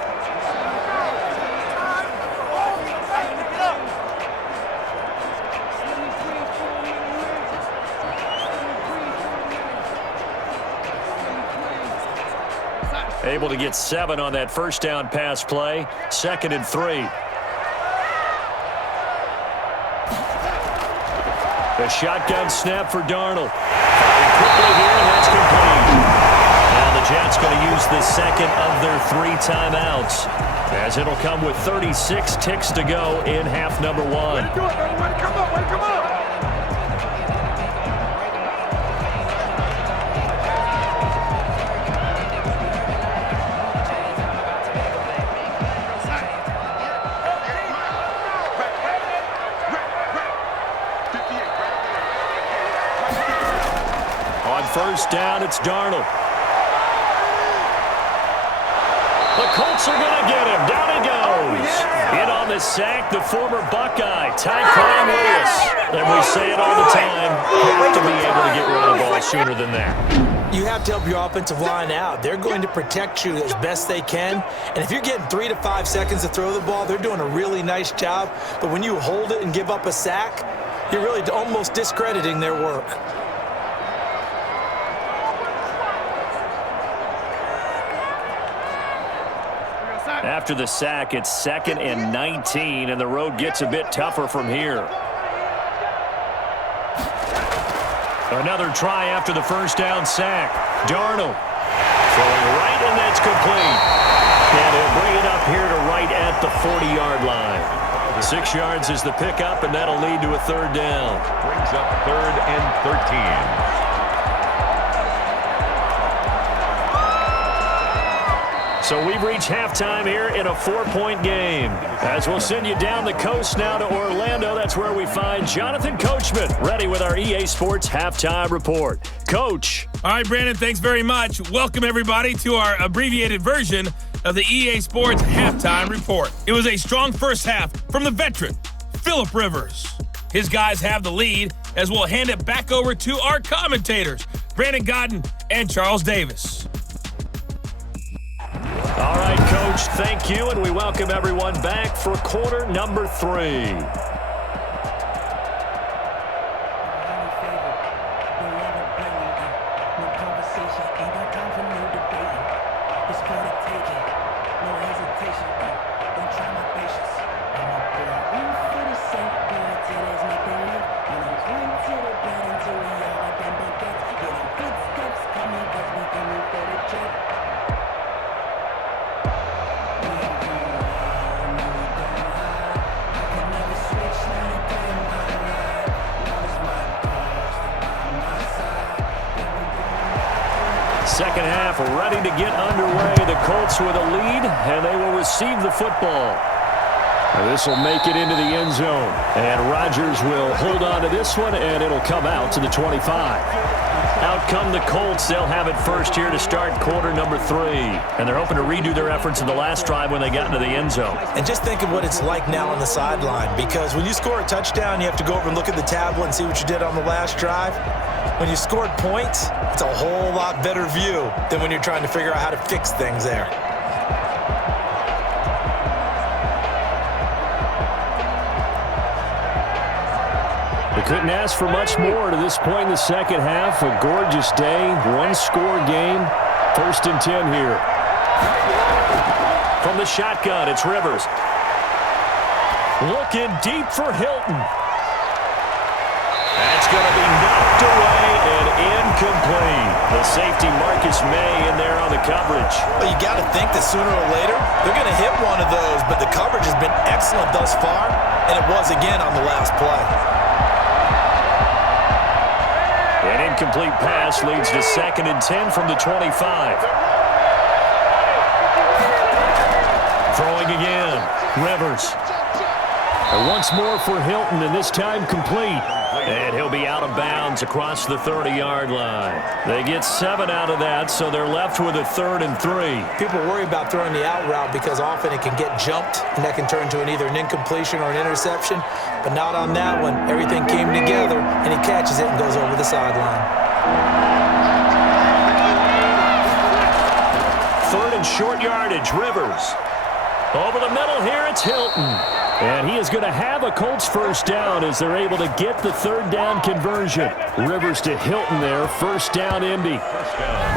Able to get 7 on that first down pass play. 2nd and 3. A shotgun snap for Darnold. Quickly here, and that's complete. Now the Jets going to use the second of their 3 timeouts, as it'll come with 36 ticks to go in half number 1. Way to do it, baby. Way to come up. Way to come up. First down, it's Darnold. The Colts are going to get him. Down he goes. In on the sack, the former Buckeye, Tyquan Lewis. And we say it all the time, have to be able to get rid of the ball sooner than that. You have to help your offensive line out. They're going to protect you as best they can. And if you're getting 3 to 5 seconds to throw the ball, they're doing a really nice job. But when you hold it and give up a sack, you're really almost discrediting their work. After the sack, it's 2nd and 19, and the road gets a bit tougher from here. Another try after the first down sack. Darnold throwing right, and that's complete. And he'll bring it up here to right at the 40-yard line. 6 yards is the pickup, and that'll lead to a 3rd down. Brings up 3rd and 13. So we've reached halftime here in a 4-point game. As we'll send you down the coast now to Orlando, that's where we find Jonathan Coachman, ready with our EA Sports Halftime Report. Coach. All right, Brandon, thanks very much. Welcome, everybody, to our abbreviated version of the EA Sports Halftime Report. It was a strong first half from the veteran, Phillip Rivers. His guys have the lead, as we'll hand it back over to our commentators, Brandon Godden and Charles Davis. All right, Coach, thank you, and we welcome everyone back for quarter number 3. Second half ready to get underway. The Colts with a lead, and they will receive the football. This will make it into the end zone. And Rodgers will hold on to this one, and it'll come out to the 25. Out come the Colts. They'll have it first here to start quarter number 3. And they're hoping to redo their efforts in the last drive when they got into the end zone. And just think of what it's like now on the sideline, because when you score a touchdown, you have to go over and look at the tablet and see what you did on the last drive. When you scored points, it's a whole lot better view than when you're trying to figure out how to fix things there. They couldn't ask for much more to this point in the second half. A gorgeous day, one-score game. 1st and 10 here. From the shotgun, it's Rivers. Looking deep for Hilton. That's going to be knocked away and incomplete. The safety Marcus May in there on the coverage. Well, you got to think that sooner or later they're going to hit one of those, but the coverage has been excellent thus far, and it was again on the last play. An incomplete pass leads to 2nd and 10 from the 25. Throwing again, Rivers. And once more for Hilton, and this time complete. And he'll be out of bounds across the 30-yard line. They get 7 out of that, so they're left with a 3rd and 3. People worry about throwing the out route because often it can get jumped, and that can turn to either an incompletion or an interception. But not on that one. Everything came together, and he catches it and goes over the sideline. 3rd and short yardage, Rivers. Over the middle here, it's Hilton. And he is going to have a Colts first down as they're able to get the 3rd down conversion. Rivers to Hilton there, 1st down Indy.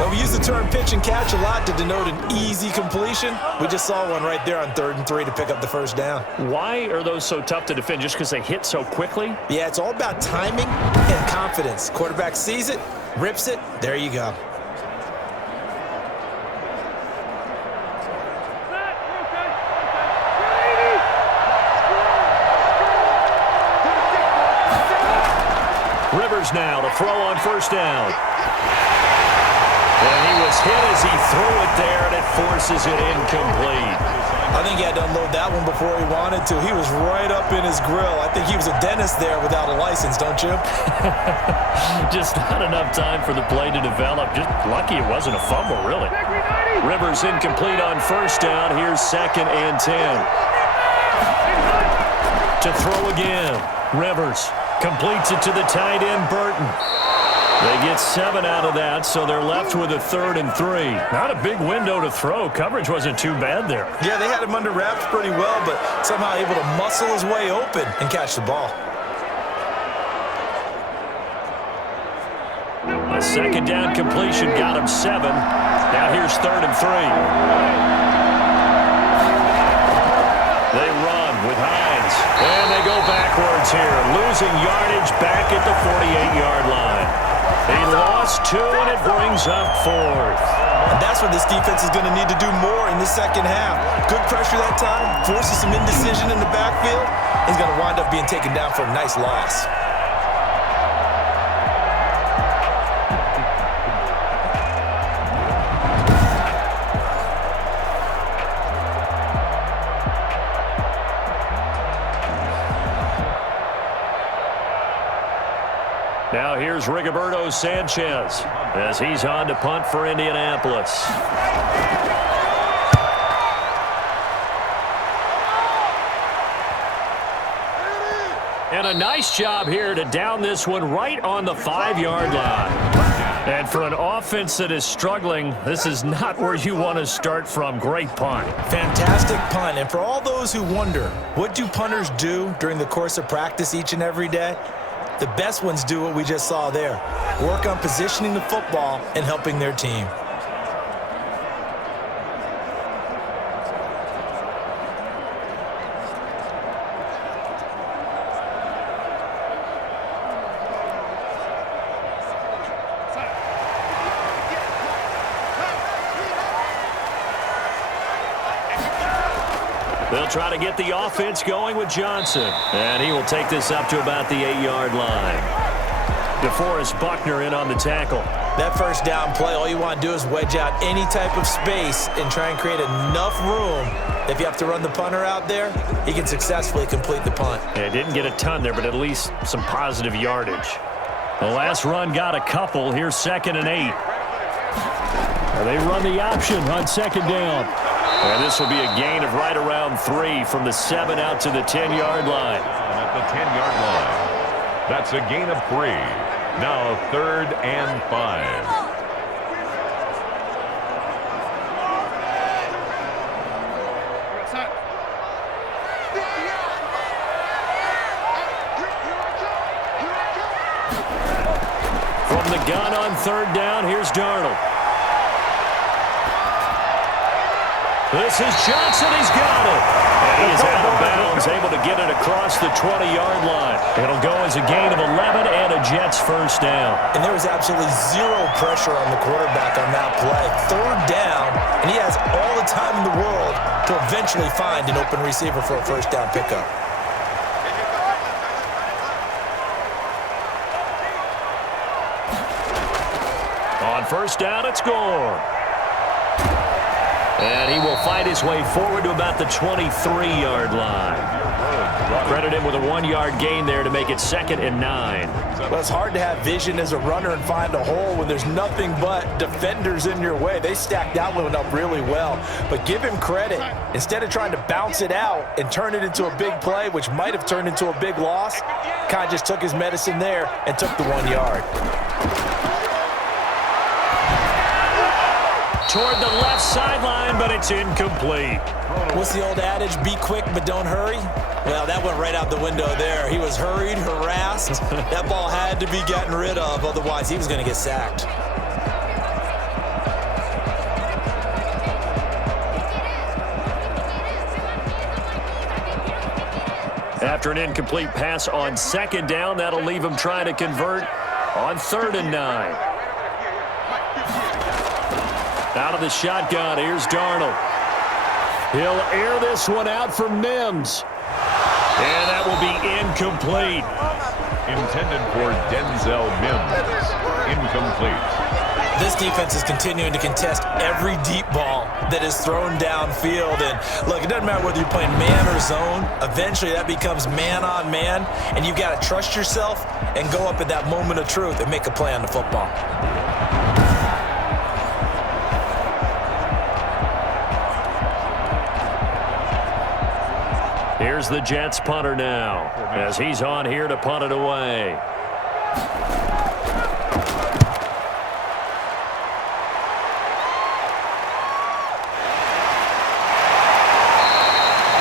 Well, we use the term pitch and catch a lot to denote an easy completion. We just saw one right there on 3rd and 3 to pick up the 1st down. Why are those so tough to defend? Just because they hit so quickly? Yeah, it's all about timing and confidence. Quarterback sees it, rips it, there you go. Rivers now to throw on 1st down. And he was hit as he threw it there, and it forces it incomplete. I think he had to unload that one before he wanted to. He was right up in his grill. I think he was a dentist there without a license, don't you? Just not enough time for the play to develop. Just lucky it wasn't a fumble, really. Rivers incomplete on 1st down. Here's 2nd and 10. To throw again. Rivers completes it to the tight end, Burton. They get 7 out of that, so they're left with a 3rd and 3. Not a big window to throw. Coverage wasn't too bad there. Yeah, they had him under wraps pretty well, but somehow able to muscle his way open and catch the ball. A 2nd down completion got him 7. Now here's 3rd and 3. They run with Hines, and they go backwards here, losing yardage back at the 48-yard line. He lost 2, and it brings up 4th. And that's what this defense is going to need to do more in the second half. Good pressure that time, forces some indecision in the backfield. He's going to wind up being taken down for a nice loss. Now here's Rigoberto Sanchez as he's on to punt for Indianapolis. And a nice job here to down this one right on the 5-yard line. And for an offense that is struggling, this is not where you want to start from. Great punt. Fantastic punt. And for all those who wonder, what do punters do during the course of practice each and every day? The best ones do what we just saw there. Work on positioning the football and helping their team. They'll try to get the offense going with Johnson. And he will take this up to about the 8-yard line. DeForest Buckner in on the tackle. That first down play, all you want to do is wedge out any type of space and try and create enough room. If you have to run the punter out there, he can successfully complete the punt. Yeah, didn't get a ton there, but at least some positive yardage. The last run got a couple. Here's 2nd and 8. They run the option on 2nd down. And this will be a gain of right around 3 from the 7 out to the 10-yard line. At the 10-yard line. That's a gain of 3. Now 3rd and 5. From the gun on 3rd down, here's Darnold. This is Johnson. He's got it. And he is out of bounds, able to get it across the 20-yard line. It'll go as a gain of 11 and a Jets first down. And there was absolutely zero pressure on the quarterback on that play. 3rd down, and he has all the time in the world to eventually find an open receiver for a first down pickup. On 1st down, it's Gore. And he will fight his way forward to about the 23-yard line. Credit him with a 1-yard gain there to make it 2nd and 9. Well, it's hard to have vision as a runner and find a hole when there's nothing but defenders in your way. They stacked that one up really well. But give him credit. Instead of trying to bounce it out and turn it into a big play, which might have turned into a big loss, kind of just took his medicine there and took the 1 yard. Toward the left sideline, but it's incomplete. What's the old adage? Be quick, but don't hurry? Well, that went right out the window there. He was hurried, harassed. That ball had to be gotten rid of, otherwise he was going to get sacked. After an incomplete pass on 2nd down, that'll leave him trying to convert on 3rd and 9. Out of the shotgun, here's Darnold. He'll air this one out for Mims. And that will be incomplete. Intended for Denzel Mims. Incomplete. This defense is continuing to contest every deep ball that is thrown downfield. And look, it doesn't matter whether you're playing man or zone. Eventually that becomes man on man. And you've got to trust yourself and go up at that moment of truth and make a play on the football. Here's the Jets punter now as he's on here to punt it away.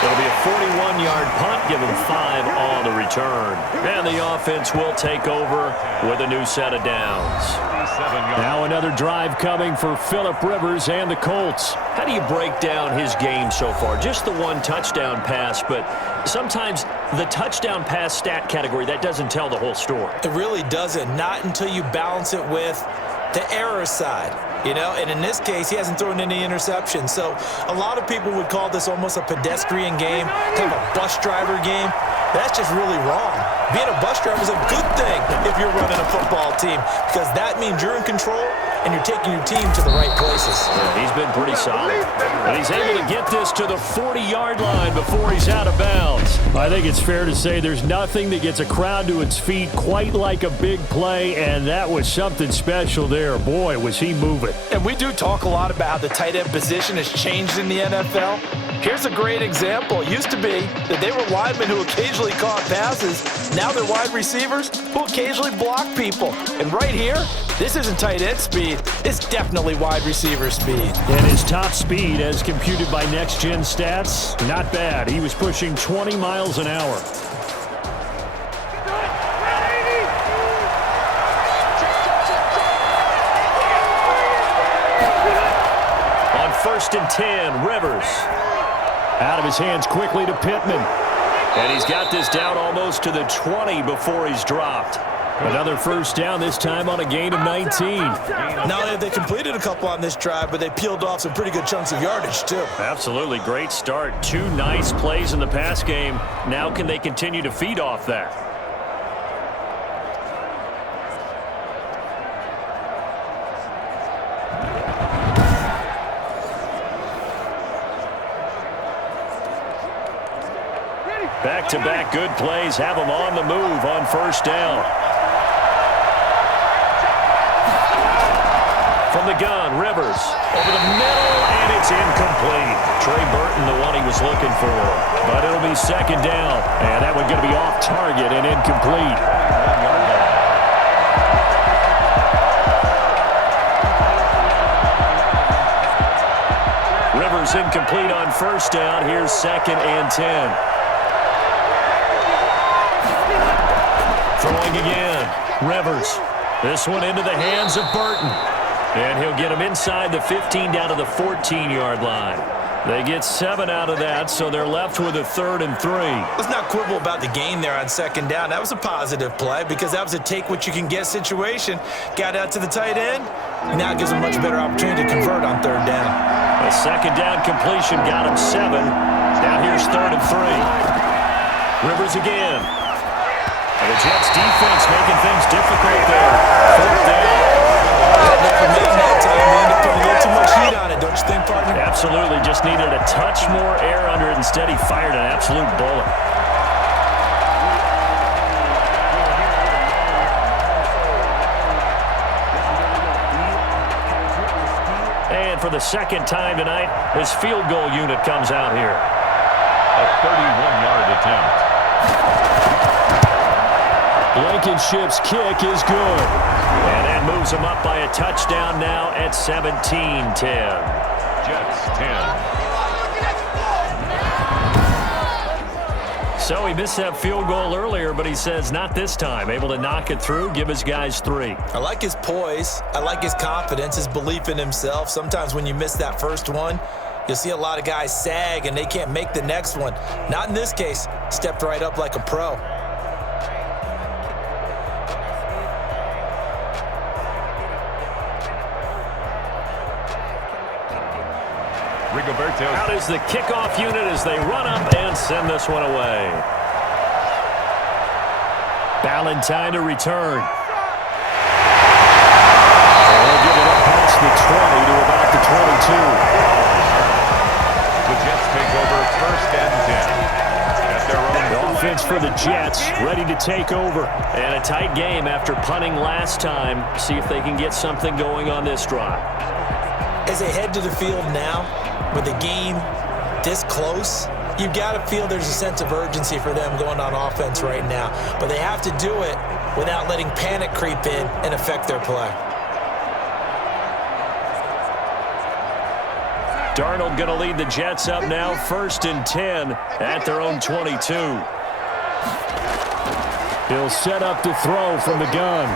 It'll be a 41-yard punt, give him 5 on the return. And the offense will take over with a new set of downs. Now another drive coming for Phillip Rivers and the Colts. How do you break down his game so far? Just the 1 touchdown pass, but sometimes the touchdown pass stat category, that doesn't tell the whole story. It really doesn't, not until you balance it with the error side. You know, and in this case, he hasn't thrown any interceptions. So a lot of people would call this almost a pedestrian game, kind of a bus driver game. That's just really wrong. Being a bus driver is a good thing if you're running a football team because that means you're in control and you're taking your team to the right places. Yeah, he's been pretty solid. And he's able to get this to the 40-yard line before he's out of bounds. I think it's fair to say there's nothing that gets a crowd to its feet quite like a big play, and that was something special there. Boy, was he moving. And we do talk a lot about how the tight end position has changed in the NFL. Here's a great example. It used to be that they were linemen who occasionally caught passes. Now they're wide receivers who occasionally block people. And right here, this isn't tight end speed. It's definitely wide receiver speed. And his top speed, as computed by Next Gen Stats, not bad. He was pushing 20 miles an hour. On 1st and 10, Rivers. Out of his hands quickly to Pittman. And he's got this down almost to the 20 before he's dropped. Another first down, this time on a gain of 19. Not only have they completed a couple on this drive, but they peeled off some pretty good chunks of yardage, too. Absolutely great start. 2 nice plays in the pass game. Now can they continue to feed off that? Back-to-back good plays have them on the move on first down. From the gun, Rivers over the middle, and it's incomplete. Trey Burton, the one he was looking for. But it'll be second down, and that one going to be off target and incomplete. Rivers incomplete on first down. Here's 2nd and 10. Throwing again, Rivers. This one into the hands of Burton. And he'll get him inside the 15 down to the 14-yard line. They get 7 out of that, so they're left with a 3rd and 3. Let's not quibble about the gain there on 2nd down. That was a positive play because that was a take-what-you-can-get situation. Got out to the tight end. Now it gives him a much better opportunity to convert on 3rd down. A 2nd down completion got him 7. Now here's 3rd and 3. Rivers again. And the Jets defense making things difficult there. 4th down. That time, they end up putting a little too much heat on it, don't you think, partner? Absolutely. Just needed a touch more air under it. Instead, he fired an absolute bullet. And for the 2nd time tonight, his field goal unit comes out here. A 31-yard attempt. Blankenship's kick is good. And that moves him up by a touchdown now at 17-10. Jets 10. So he missed that field goal earlier, but he says not this time. Able to knock it through, give his guys 3. I like his poise. I like his confidence, his belief in himself. Sometimes when you miss that first one, you'll see a lot of guys sag and they can't make the next one. Not in this case. Stepped right up like a pro. Out is the kickoff unit as they run up and send this one away. Ballantyne to return. They'll give it up past the 20 to about the 22. The Jets take over 1st and 10. At their own Offense for the Jets, ready to take over. And a tight game after punting last time. See if they can get something going on this drive. As they head to the field now, with the game this close, you've got to feel there's a sense of urgency for them going on offense right now. But they have to do it without letting panic creep in and affect their play. Darnold going to lead the Jets up now, 1st and 10 at their own 22. He'll set up to throw from the gun.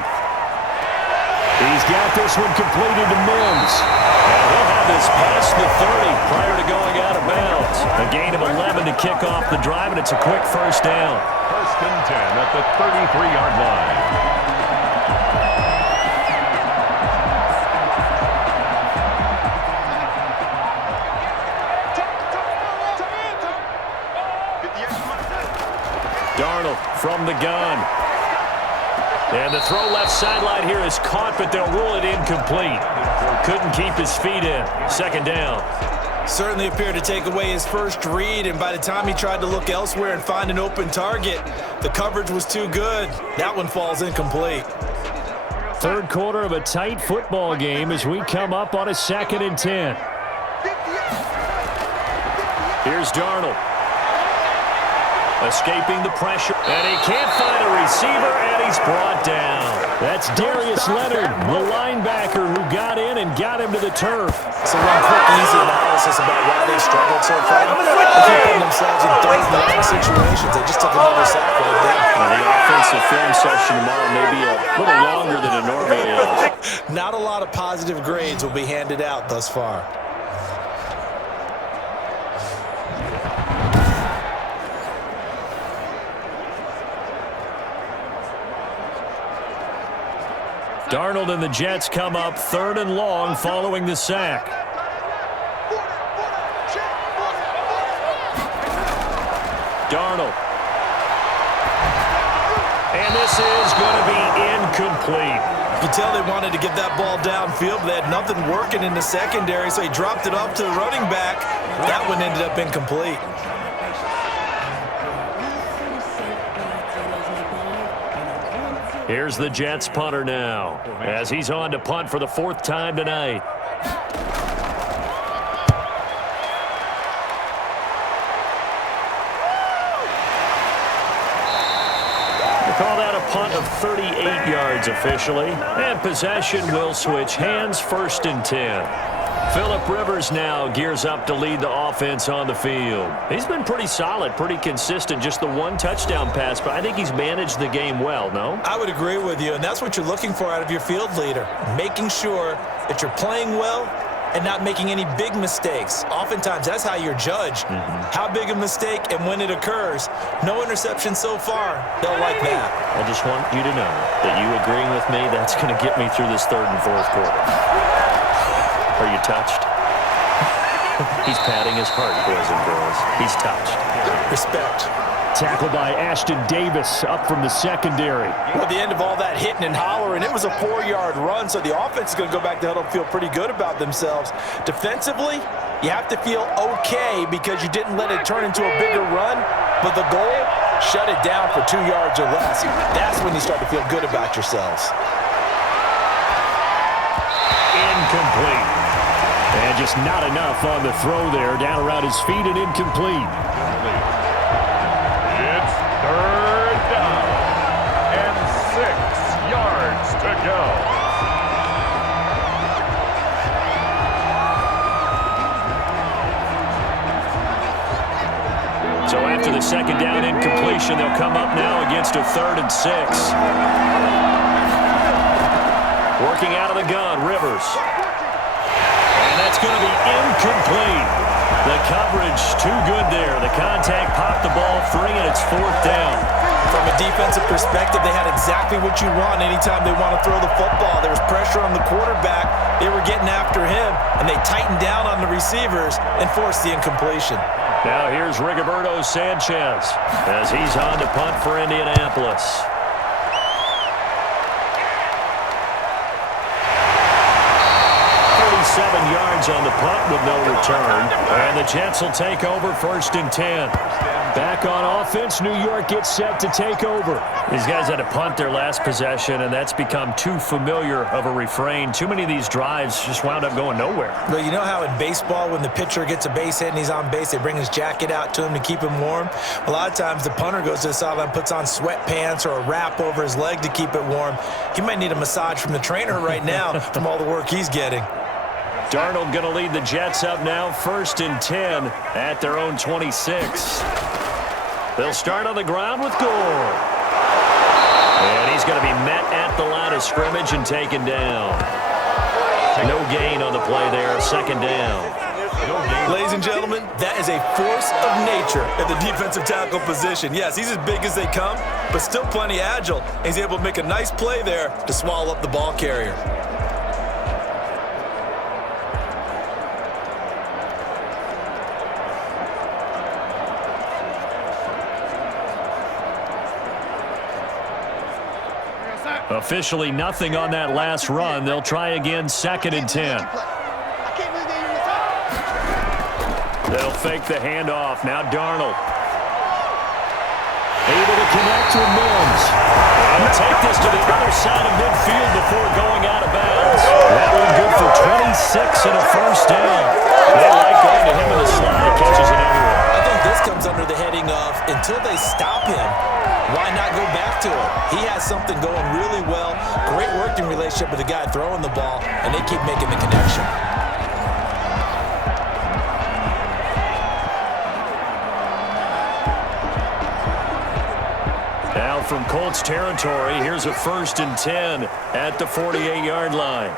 He's got this one completed to Mims. And he'll have this past the 30 prior to going out of bounds. A gain of 11 to kick off the drive, and it's a quick first down. 1st and 10 at the 33-yard line. Darnold from the gun. And the throw left sideline here is caught, but they'll rule it incomplete. Couldn't keep his feet in. Second down. Certainly appeared to take away his first read, and by the time he tried to look elsewhere and find an open target, the coverage was too good. That one falls incomplete. Third quarter of a tight football game as we come up on a 2nd and 10. Here's Darnold. Escaping the pressure, and he can't find a receiver, and he's brought down. That's Darius Leonard, the linebacker who got in and got him to the turf. So one quick, easy analysis about why they struggled so far. They keep putting themselves in third and long situations. They just took another sack right there. The offensive film session tomorrow may be a little longer than it normally is. Not a lot of positive grades will be handed out thus far. Darnold and the Jets come up 3rd and long following the sack. Darnold. And this is going to be incomplete. You can tell they wanted to get that ball downfield, but they had nothing working in the secondary, so he dropped it off to the running back. That one ended up incomplete. Here's the Jets punter now, as he's on to punt for the 4th time tonight. They call that a punt of 38 yards officially, and possession will switch hands. 1st and 10. Phillip Rivers now gears up to lead the offense on the field. He's been pretty solid, pretty consistent, just the one touchdown pass, but I think he's managed the game well, no? I would agree with you, and that's what you're looking for out of your field leader, making sure that you're playing well and not making any big mistakes. Oftentimes, that's how you're judged. How big a mistake and when it occurs. No interception so far. They'll like that. I just want you to know that you agreeing with me, that's going to get me through this 3rd and 4th quarter. Are you touched? He's patting his heart, boys and girls. He's touched. Respect. Tackled by Ashton Davis up from the secondary. Well, at the end of all that hitting and hollering, it was a 4-yard run, so the offense is going to go back to huddle and feel pretty good about themselves. Defensively, you have to feel okay because you didn't let it turn into a bigger run, but the goal, shut it down for 2 yards or less. That's when you start to feel good about yourselves. Incomplete. And just not enough on the throw there. Down around his feet and incomplete. It's 3rd down and 6 yards to go. So after the 2nd down incompletion, they'll come up now against a 3rd and 6. Working out of the gun, Rivers. And that's going to be incomplete. The coverage too good there. The contact popped the ball free, and it's 4th down. From a defensive perspective, they had exactly what you want anytime they want to throw the football. There was pressure on the quarterback. They were getting after him, and they tightened down on the receivers and forced the incompletion. Now here's Rigoberto Sanchez as he's on to punt for Indianapolis. 7 yards on the punt with no return. And the Jets will take over 1st and 10. Back on offense, New York gets set to take over. These guys had to punt their last possession, and that's become too familiar of a refrain. Too many of these drives just wound up going nowhere. Well, you know how in baseball when the pitcher gets a base hit and he's on base, they bring his jacket out to him to keep him warm? A lot of times the punter goes to the sideline, puts on sweatpants or a wrap over his leg to keep it warm. He might need a massage from the trainer right now from all the work he's getting. Darnold going to lead the Jets up now, 1st and 10 at their own 26. They'll start on the ground with Gore. And he's going to be met at the line of scrimmage and taken down. No gain on the play there, 2nd down. Ladies and gentlemen, that is a force of nature at the defensive tackle position. Yes, he's as big as they come, but still plenty agile. He's able to make a nice play there to swallow up the ball carrier. Officially nothing on that last run. They'll try again, 2nd and 10. They'll fake the handoff. Now Darnold. Able to connect with Mims. And take this to the other side of midfield before going out of bounds. That one good for 26 and a first down. They like going to him in the slot. He catches it anyway. I think this comes under the heading of until they stop him, why not go back to it? He has something going really well. Great working relationship with the guy throwing the ball, and they keep making the connection. Now from Colts territory, here's a 1st and 10 at the 48-yard line.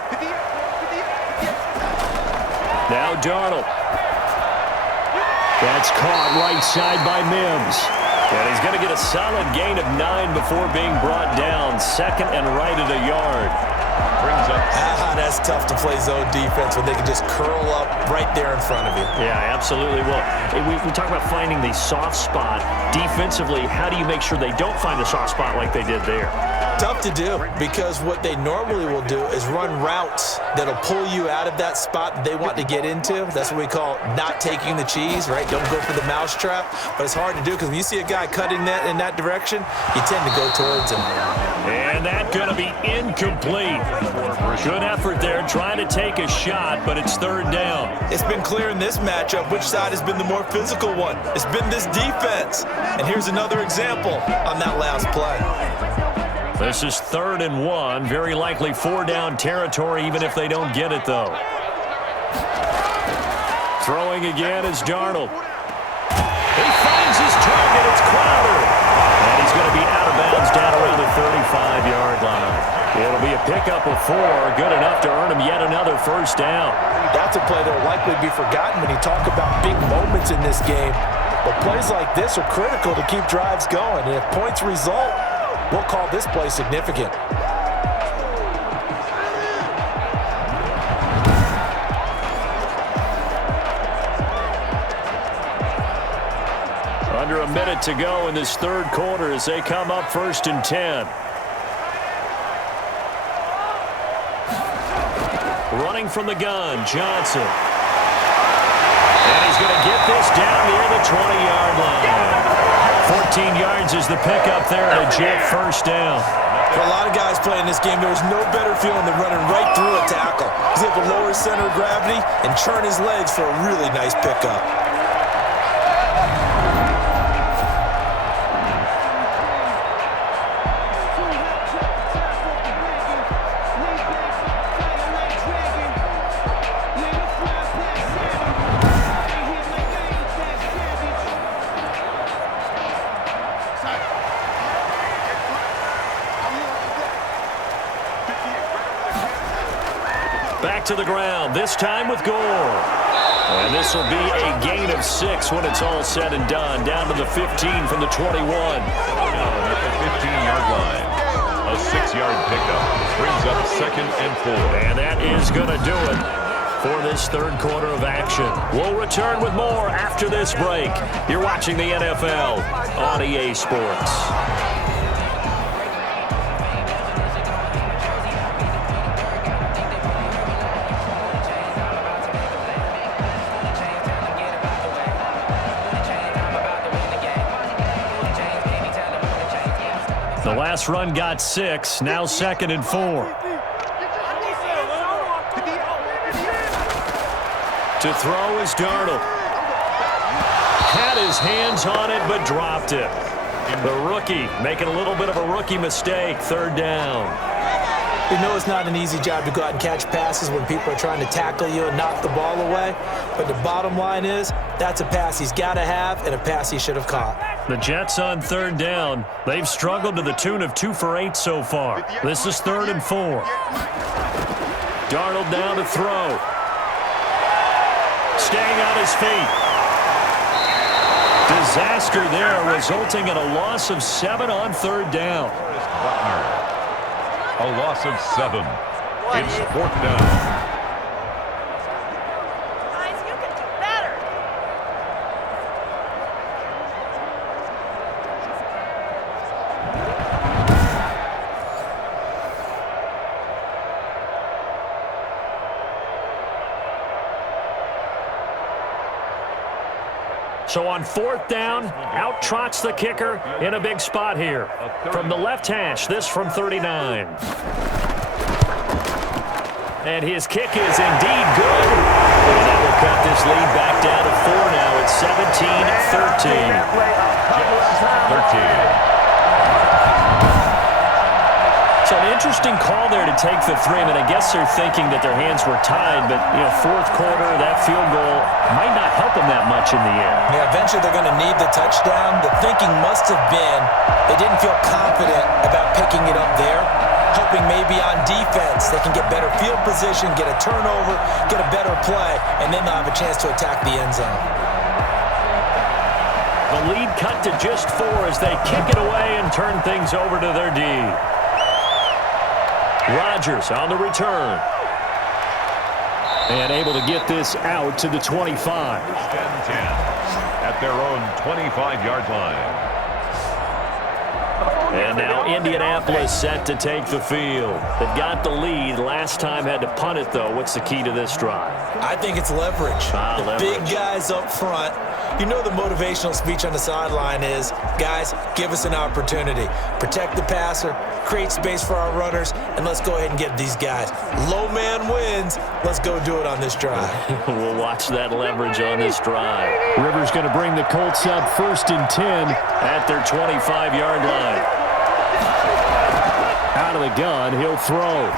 Now Darnold. That's caught right side by Mims. And he's going to get a solid gain of 9 before being brought down. 2nd and right at a yard. Brings up. That's tough to play zone defense when they can just curl up right there in front of you. Yeah, absolutely. Well, we talk about finding the soft spot. Defensively, how do you make sure they don't find the soft spot like they did there? Tough to do, because what they normally will do is run routes that'll pull you out of that spot that they want to get into. That's what we call not taking the cheese, right? Don't go for the mousetrap. But it's hard to do because when you see a guy cutting that in that direction, you tend to go towards him. And that's going to be incomplete. Good effort there, trying to take a shot, but it's 3rd down. It's been clear in this matchup which side has been the more physical one. It's been this defense. And here's another example on that last play. This is 3rd and 1. Very likely 4-down territory, even if they don't get it, though. Throwing again is Darnold. He finds his target. It's Crowder. And he's going to be out of bounds down around the 35-yard line. It'll be a pickup of 4. Good enough to earn him yet another 1st down. That's a play that will likely be forgotten when you talk about big moments in this game. But plays like this are critical to keep drives going. And if points result, we'll call this play significant. Under a minute to go in this 3rd quarter as they come up 1st and 10. Running from the gun, Johnson. And he's going to get this down near the 20-yard line. 14 yards is the pickup there, and a jet 1st down. For a lot of guys playing this game, there's no better feeling than running right through a tackle. He's able to lower his center of gravity and turn his legs for a really nice pickup. Back to the ground, this time with Gore. And this will be a gain of 6 when it's all said and done. Down to the 15 from the 21. Down at the 15-yard line. A 6-yard pickup brings up 2nd and 4. And that is going to do it for this 3rd quarter of action. We'll return with more after this break. You're watching the NFL on EA Sports. The last run got 6, now 2nd and 4. To throw is Darnold. Had his hands on it, but dropped it. The rookie making a little bit of a rookie mistake, 3rd down. We know it's not an easy job to go out and catch passes when people are trying to tackle you and knock the ball away. But the bottom line is, that's a pass he's got to have and a pass he should have caught. The Jets on 3rd down. They've struggled to the tune of 2 for 8 so far. This is 3rd and 4. Darnold down to throw. Staying on his feet. Disaster there, resulting in a loss of 7 on 3rd down. A loss of 7. It's 4th down. Guys, you can do better. So on 4th down, out trots the kicker in a big spot here. From the left hash, this from 39. And his kick is indeed good. And that will cut this lead back down to 4 now. It's 17-13. 13. So an interesting call there to take the 3. I mean, I guess they're thinking that their hands were tied, but, you know, 4th quarter, that field goal might not help them that much in the end. Yeah, eventually they're going to need the touchdown. The thinking must have been they didn't feel confident about picking it up there, hoping maybe on defense they can get better field position, get a turnover, get a better play, and then they'll have a chance to attack the end zone. The lead cut to just 4 as they kick it away and turn things over to their D. Rodgers on the return. And able to get this out to the 25. 10-10 at their own 25-yard line. And now Indianapolis set to take the field. They've got the lead. Last time had to punt it, though. What's the key to this drive? I think it's leverage. The big guys up front. You know the motivational speech on the sideline is, guys, give us an opportunity. Protect the passer, create space for our runners, and let's go ahead and get these guys. Low man wins. Let's go do it on this drive. We'll watch that leverage on this drive. Rivers going to bring the Colts up 1st and 10 at their 25-yard line. Out of the gun, he'll throw.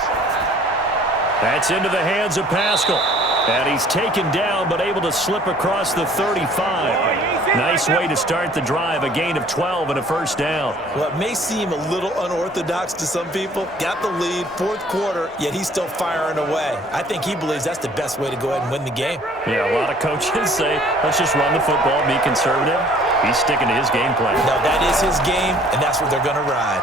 That's into the hands of Pascal. And he's taken down, but able to slip across the 35. Nice way to start the drive, a gain of 12 and a first down. Well, it may seem a little unorthodox to some people. Got the lead, 4th quarter, yet he's still firing away. I think he believes that's the best way to go ahead and win the game. Yeah, a lot of coaches say, let's just run the football, be conservative. He's sticking to his game plan. No, that is his game, and that's what they're going to ride.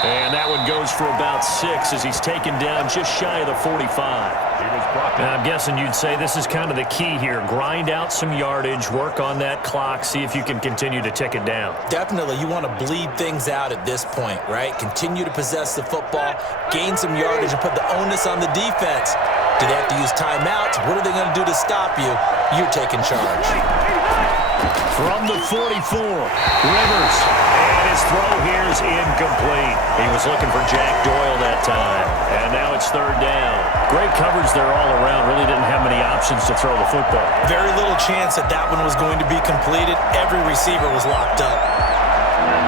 And that one goes for about 6 as he's taken down just shy of the 45. And I'm guessing you'd say this is kind of the key here. Grind out some yardage, work on that clock, see if you can continue to tick it down. Definitely. You want to bleed things out at this point, right? Continue to possess the football, gain some yardage, and put the onus on the defense. Do they have to use timeouts? What are they going to do to stop you? You're taking charge. From the 44, Rivers. And his throw here is incomplete. He was looking for Jack Doyle that time. And now it's 3rd down. Great coverage there all around. Really didn't have many options to throw the football. Very little chance that that one was going to be completed. Every receiver was locked up.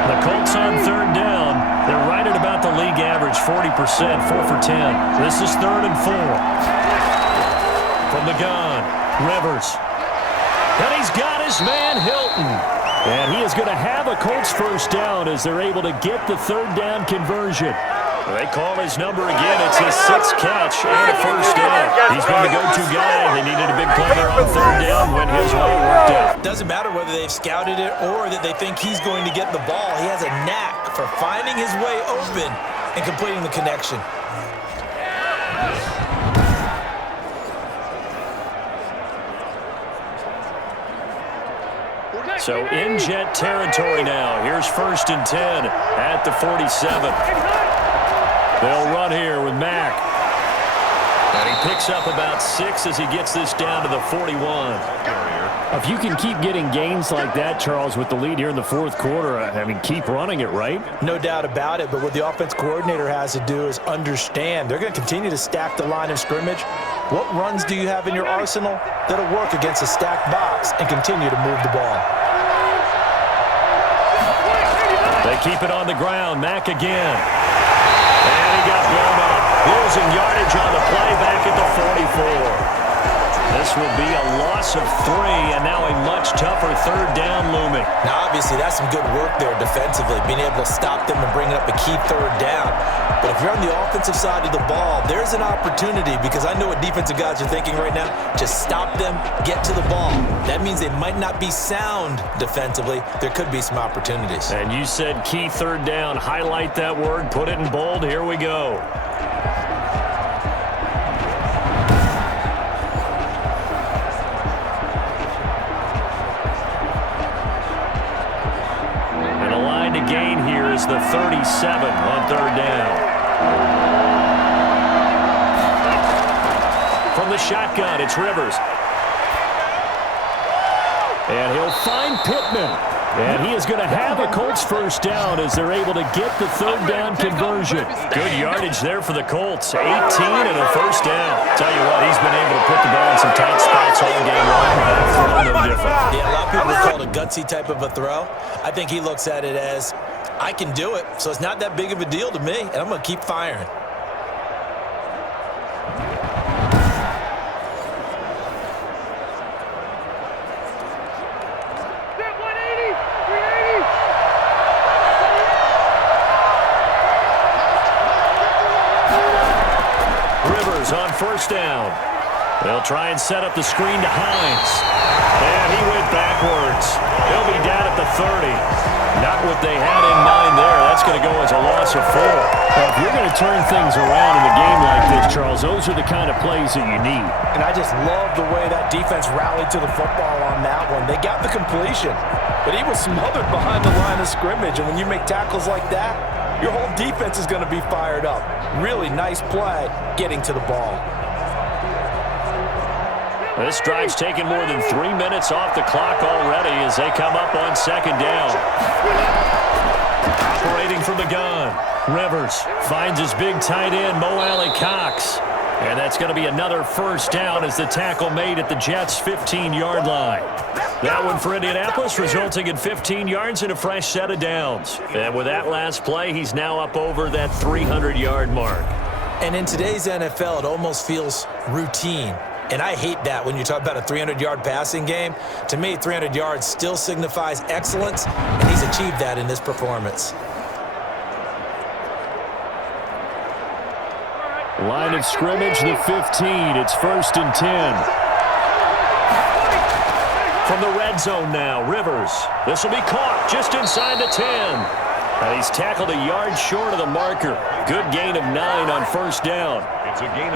The Colts on 3rd down. They're right at about the league average, 40%, 4 for 10. This is 3rd and 4. From the gun, Rivers. And he's got his man, Hilton. And he is going to have a Colts first down as they're able to get the 3rd down conversion. They call his number again. It's his 6th catch and a first down. He's been the go-to guy. They needed a big play there on 3rd down when his way worked out. Doesn't matter whether they've scouted it or that they think he's going to get the ball. He has a knack for finding his way open and completing the connection. So in Jet territory now. Here's 1st and 10 at the 47. They'll run here with Mack. And he picks up about 6 as he gets this down to the 41. If you can keep getting gains like that, Charles, with the lead here in the 4th quarter, I mean, keep running it, right? No doubt about it, but what the offense coordinator has to do is understand. They're going to continue to stack the line of scrimmage. What runs do you have in your arsenal that'll work against a stacked box and continue to move the ball? They keep it on the ground. Mack again. And he got blown up. Losing yardage on the play back at the 44. This will be a loss of 3, and now a much tougher 3rd down looming. Now, obviously, that's some good work there defensively, being able to stop them and bring up a key 3rd down. But if you're on the offensive side of the ball, there's an opportunity, because I know what defensive guys are thinking right now. Just stop them, get to the ball. That means they might not be sound defensively. There could be some opportunities. And you said key 3rd down. Highlight that word, put it in bold. Here we go. Gain here is the 37 on 3rd down. From the shotgun, it's Rivers. And he'll find Pittman. And he is going to have a Colts first down as they're able to get the third down conversion. Good yardage there for the Colts. 18 and a first down. Tell you what, he's been able to put the ball in some tight spots all game long. No different. Yeah, a lot of people call it a gutsy type of a throw. I think he looks at it as, I can do it, so it's not that big of a deal to me, and I'm going to keep firing. On first down. They'll try and set up the screen to Hines. And he went backwards. He'll be down at the 30. Not what they had in mind there. That's going to go as a loss of 4. Well, if you're going to turn things around in a game like this, Charles, those are the kind of plays that you need. And I just love the way that defense rallied to the football on that one. They got the completion, but he was smothered behind the line of scrimmage. And when you make tackles like that, your whole defense is going to be fired up. Really nice play getting to the ball. This drive's taken more than 3 minutes off the clock already as they come up on second down. Operating from the gun, Rivers finds his big tight end, Mo Alley-Cox. And that's going to be another first down as the tackle made at the Jets' 15-yard line. That one for Indianapolis, resulting in 15 yards and a fresh set of downs. And with that last play, he's now up over that 300-yard mark. And in today's NFL, it almost feels routine. And I hate that when you talk about a 300-yard passing game. To me, 300 yards still signifies excellence, and he's achieved that in this performance. Line of scrimmage, the 15. It's 1st and 10. From the red zone now, Rivers. This will be caught just inside the 10. And he's tackled a yard short of the marker. Good gain of 9 on first down.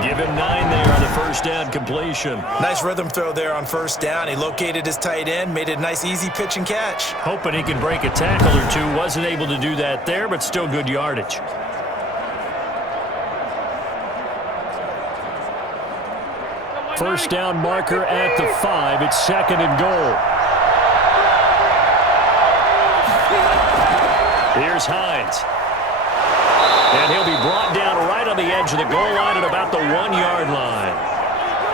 Give him 9 there on the first down completion. Nice rhythm throw there on first down. He located his tight end, made it a nice easy pitch and catch. Hoping he can break a tackle or two. Wasn't able to do that there, but still good yardage. First down marker at the 5. It's 2nd and goal. Here's Hines. And he'll be brought down right on the edge of the goal line at about the 1-yard line.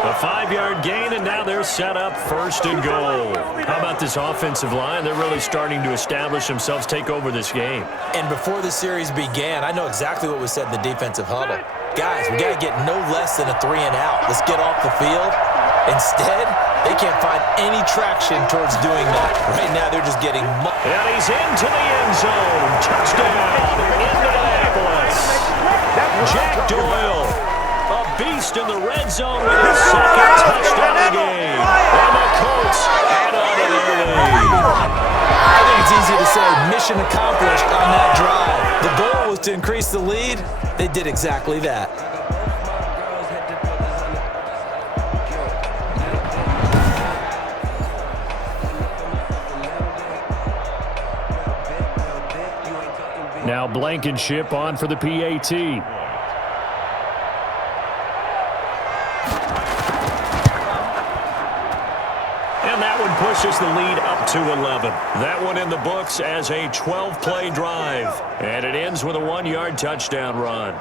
A 5-yard gain, and now they're set up 1st and goal. How about this offensive line? They're really starting to establish themselves, take over this game. And before the series began, I know exactly what was said in the defensive huddle. Guys, we got to get no less than a 3 and out. Let's get off the field. Instead, they can't find any traction towards doing that. Right now, they're just getting... And he's into the end zone. Touchdown, Indianapolis. Jack Doyle, a beast in the red zone with his 2nd touchdown of the game. And the Colts add on to their lead. I think it's easy to say mission accomplished on that drive. The goal was to increase the lead. They did exactly that. Now Blankenship on for the PAT. And that one pushes the lead up to 11. That one in the books as a 12-play drive. And it ends with a 1-yard touchdown run.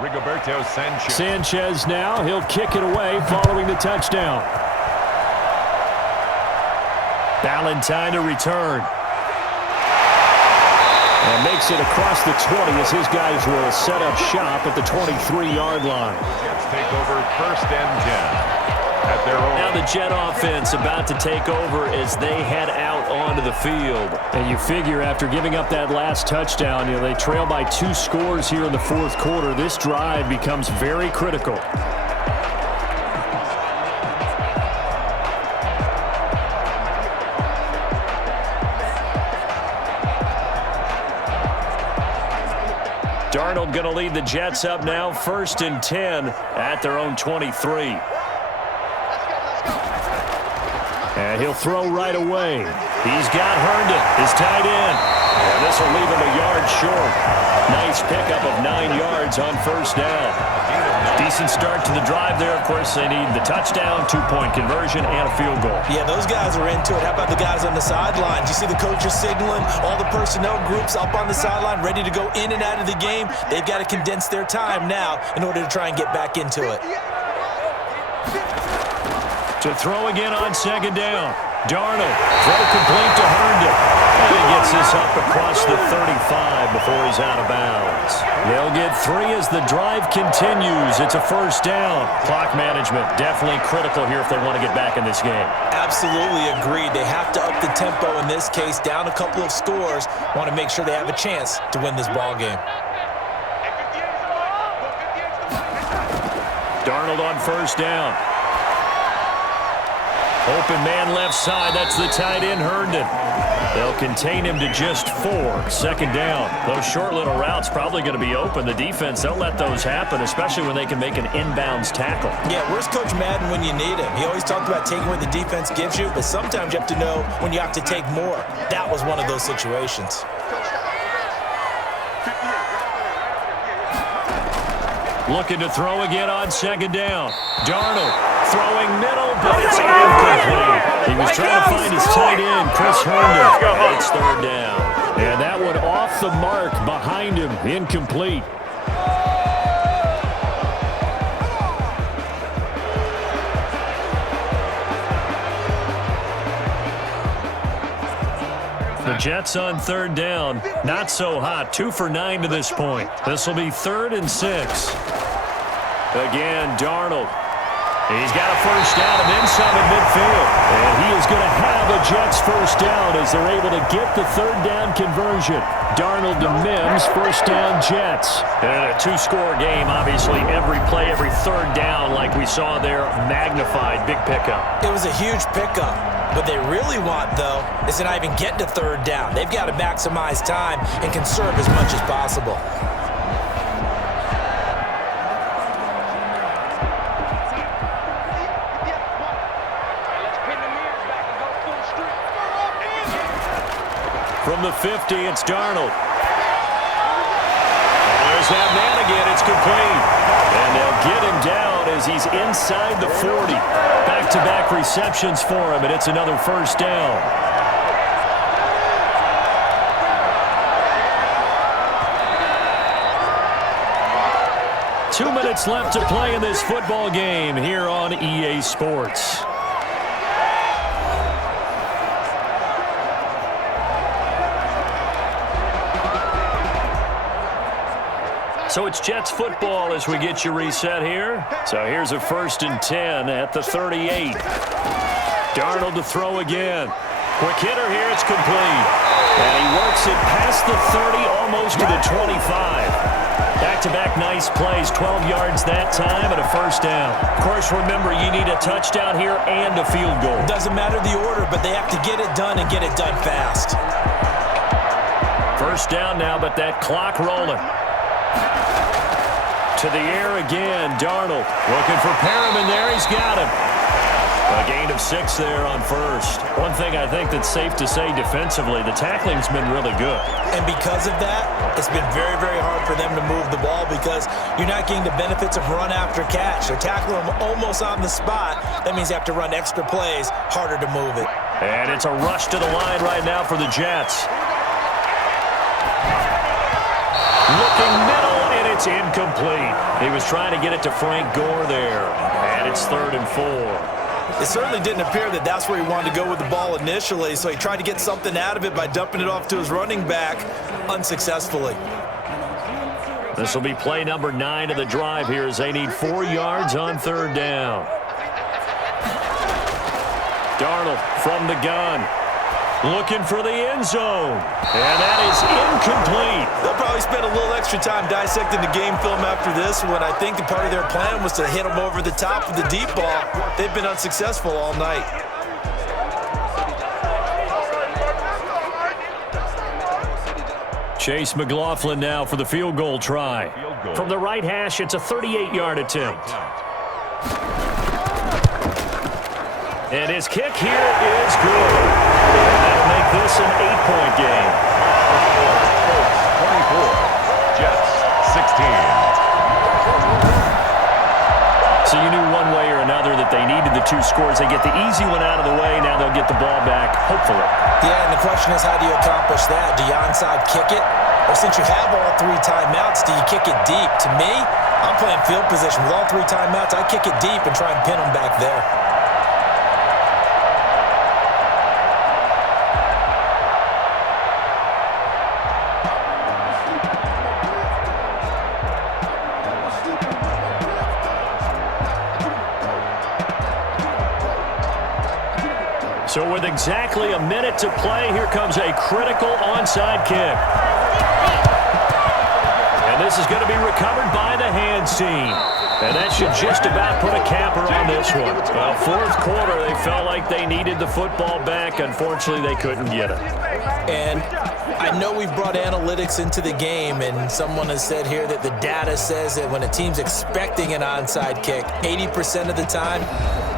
Rigoberto Sanchez. Sanchez now. He'll kick it away following the touchdown. Ballantyne to return. And makes it across the 20 as his guys will set up shop at the 23-yard line. Jets take over 1st and 10. at their own. Now the Jet offense about to take over as they head out onto the field. And you figure after giving up that last touchdown, they trail by 2 scores here in the fourth quarter. This drive becomes very critical. Darnold going to lead the Jets up now, 1st and 10 at their own 23. And he'll throw right away. He's got Herndon, his tight end. And this will leave him a yard short. Nice pickup of 9 yards on 1st down. Decent start to the drive there. Of course, they need the touchdown, 2-point conversion, and a field goal. Yeah, those guys are into it. How about the guys on the sidelines? You see the coaches signaling, all the personnel groups up on the sideline, ready to go in and out of the game. They've got to condense their time now in order to try and get back into it. To throw again on 2nd down. Darnold, throw complete to Herndon. And he gets this up across the 35 before he's out of bounds. They'll get 3 as the drive continues. It's a 1st down. Clock management definitely critical here if they want to get back in this game. Absolutely agreed. They have to up the tempo in this case, down a couple of scores. Want to make sure they have a chance to win this ball game. Darnold on 1st down. Open man left side. That's the tight end, Herndon. They'll contain him to just 4. 2nd down. Those short little routes probably going to be open. The defense, they'll let those happen, especially when they can make an inbounds tackle. Yeah, where's Coach Madden when you need him? He always talked about taking what the defense gives you, but sometimes you have to know when you have to take more. That was one of those situations. Looking to throw again on 2nd down. Darnold throwing middle, but it's incomplete. He was trying to find his tight end, Chris Herndon. It's 3rd down. And that one off the mark behind him, incomplete. The Jets on 3rd down. Not so hot. 2 for 9 to this point. This will be 3rd and 6. Again, Darnold. He's got a 1st down and then some at midfield. And he is going to have a Jets 1st down as they're able to get the 3rd down conversion. Darnold to Mims, 1st down Jets. And a 2-score game, obviously, every play, every 3rd down like we saw there, magnified, big pickup. It was a huge pickup. What they really want, though, is to not even get to 3rd down. They've got to maximize time and conserve as much as possible. From the 50, it's Darnold. There's that man again. It's complete. And they'll get him down as he's inside the 40. Back-to-back receptions for him, and it's another 1st down. Two minutes left to play in this football game here on EA Sports. So it's Jets football as we get you reset here. So here's a 1st and 10 at the 38. Darnold to throw again. Quick hitter here, it's complete. And he works it past the 30, almost to the 25. Back-to-back nice plays, 12 yards that time and a 1st down. Of course, remember, you need a touchdown here and a field goal. Doesn't matter the order, but they have to get it done and get it done fast. 1st down now, but that clock rolling. To the air again, Darnold looking for Perriman there. He's got him. A gain of 6 there on 1st. One thing I think that's safe to say defensively, the tackling's been really good. And because of that, it's been very, very hard for them to move the ball because you're not getting the benefits of run after catch. They're tackling them almost on the spot. That means you have to run extra plays, harder to move it. And it's a rush to the line right now for the Jets. Looking middle, and it's incomplete. He was trying to get it to Frank Gore there. And it's 3rd and 4. It certainly didn't appear that that's where he wanted to go with the ball initially, so he tried to get something out of it by dumping it off to his running back unsuccessfully. This will be play number 9 of the drive here as they need 4 yards on 3rd down. Darnold from the gun. Looking for the end zone. And that is incomplete. They'll probably spend a little extra time dissecting the game film after this one. I think the part of their plan was to hit them over the top with the deep ball. They've been unsuccessful all night. Chase McLaughlin now for the field goal try. From the right hash, it's a 38-yard attempt. And his kick here is good. And that'll make this an 8-point game. Colts 24, Jets 16. So you knew one way or another that they needed the 2 scores. They get the easy one out of the way. Now they'll get the ball back, hopefully. Yeah, and the question is, how do you accomplish that? Do you onside kick it? Or since you have all 3 timeouts, do you kick it deep? To me, I'm playing field position. With all 3 timeouts, I kick it deep and try and pin them back there. So with exactly a minute to play, here comes a critical onside kick. And this is going to be recovered by the hands team. And that should just about put a capper on this one. Well, fourth quarter, they felt like they needed the football back. Unfortunately, they couldn't get it. And I know we've brought analytics into the game, and someone has said here that the data says that when a team's expecting an onside kick, 80% of the time,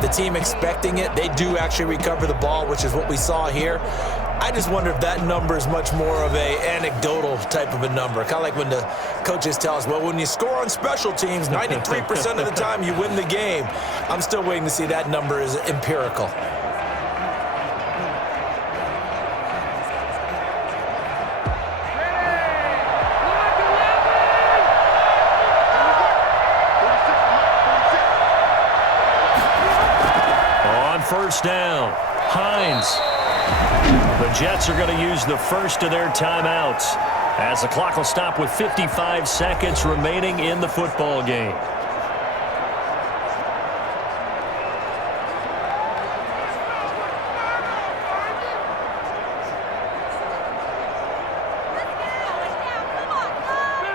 the team expecting it, they do actually recover the ball, which is what we saw here. I just wonder if that number is much more of a anecdotal type of a number. Kind of like when the coaches tell us, well, when you score on special teams, 93% of the time you win the game. I'm still waiting to see that number is empirical. On first down, Hines. The Jets are going to use the first of their timeouts as the clock will stop with 55 seconds remaining in the football game.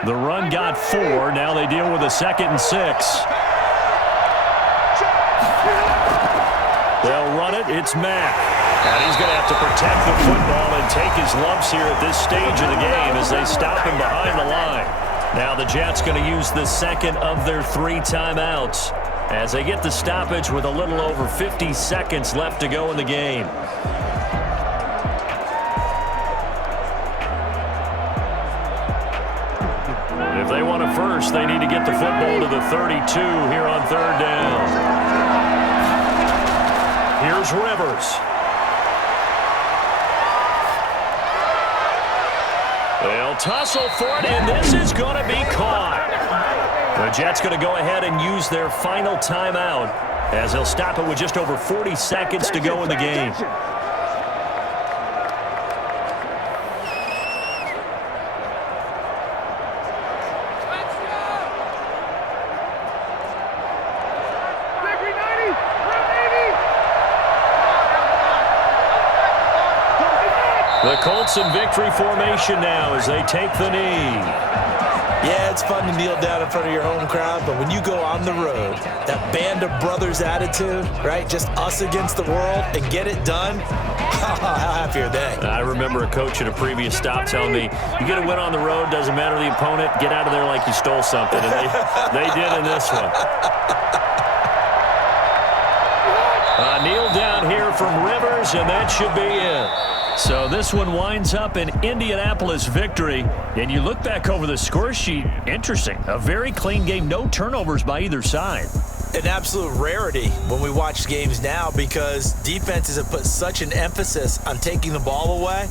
The run got 4. Now they deal with a 2nd and 6. They'll run it. It's Mack. And he's going to have to protect the football and take his lumps here at this stage of the game as they stop him behind the line. Now the Jets going to use the second of their 3 timeouts as they get the stoppage with a little over 50 seconds left to go in the game. If they want a first, they need to get the football to the 32 here on 3rd down. Here's Rivers. They'll tussle for it, and this is going to be caught. The Jets going to go ahead and use their final timeout as they'll stop it with just over 40 seconds to go in the game. The Colts in victory formation now as they take the knee. Yeah, it's fun to kneel down in front of your home crowd, but when you go on the road, that band of brothers attitude, right? Just us against the world and get it done. How happy are they? I remember a coach at a previous stop telling me, you get a win on the road, doesn't matter the opponent, get out of there like you stole something. And they did in this one. Kneel down here from Rivers, and that should be it. So this one winds up an Indianapolis victory. And you look back over the score sheet, interesting. A very clean game, no turnovers by either side. An absolute rarity when we watch games now because defenses have put such an emphasis on taking the ball away.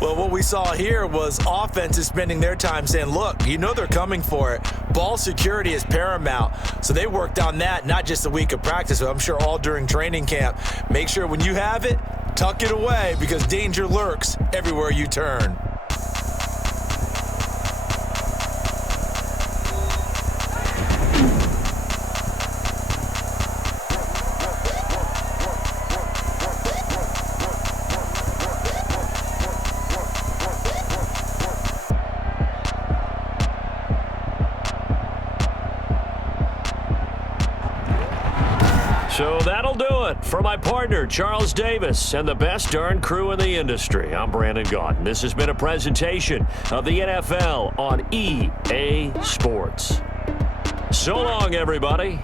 Well, what we saw here was offenses spending their time saying, look, you know they're coming for it. Ball security is paramount. So they worked on that, not just a week of practice, but I'm sure all during training camp. Make sure when you have it, tuck it away because danger lurks everywhere you turn. That'll do it. For my partner, Charles Davis, and the best darn crew in the industry, I'm Brandon Gaudin. This has been a presentation of the NFL on EA Sports. So long, everybody.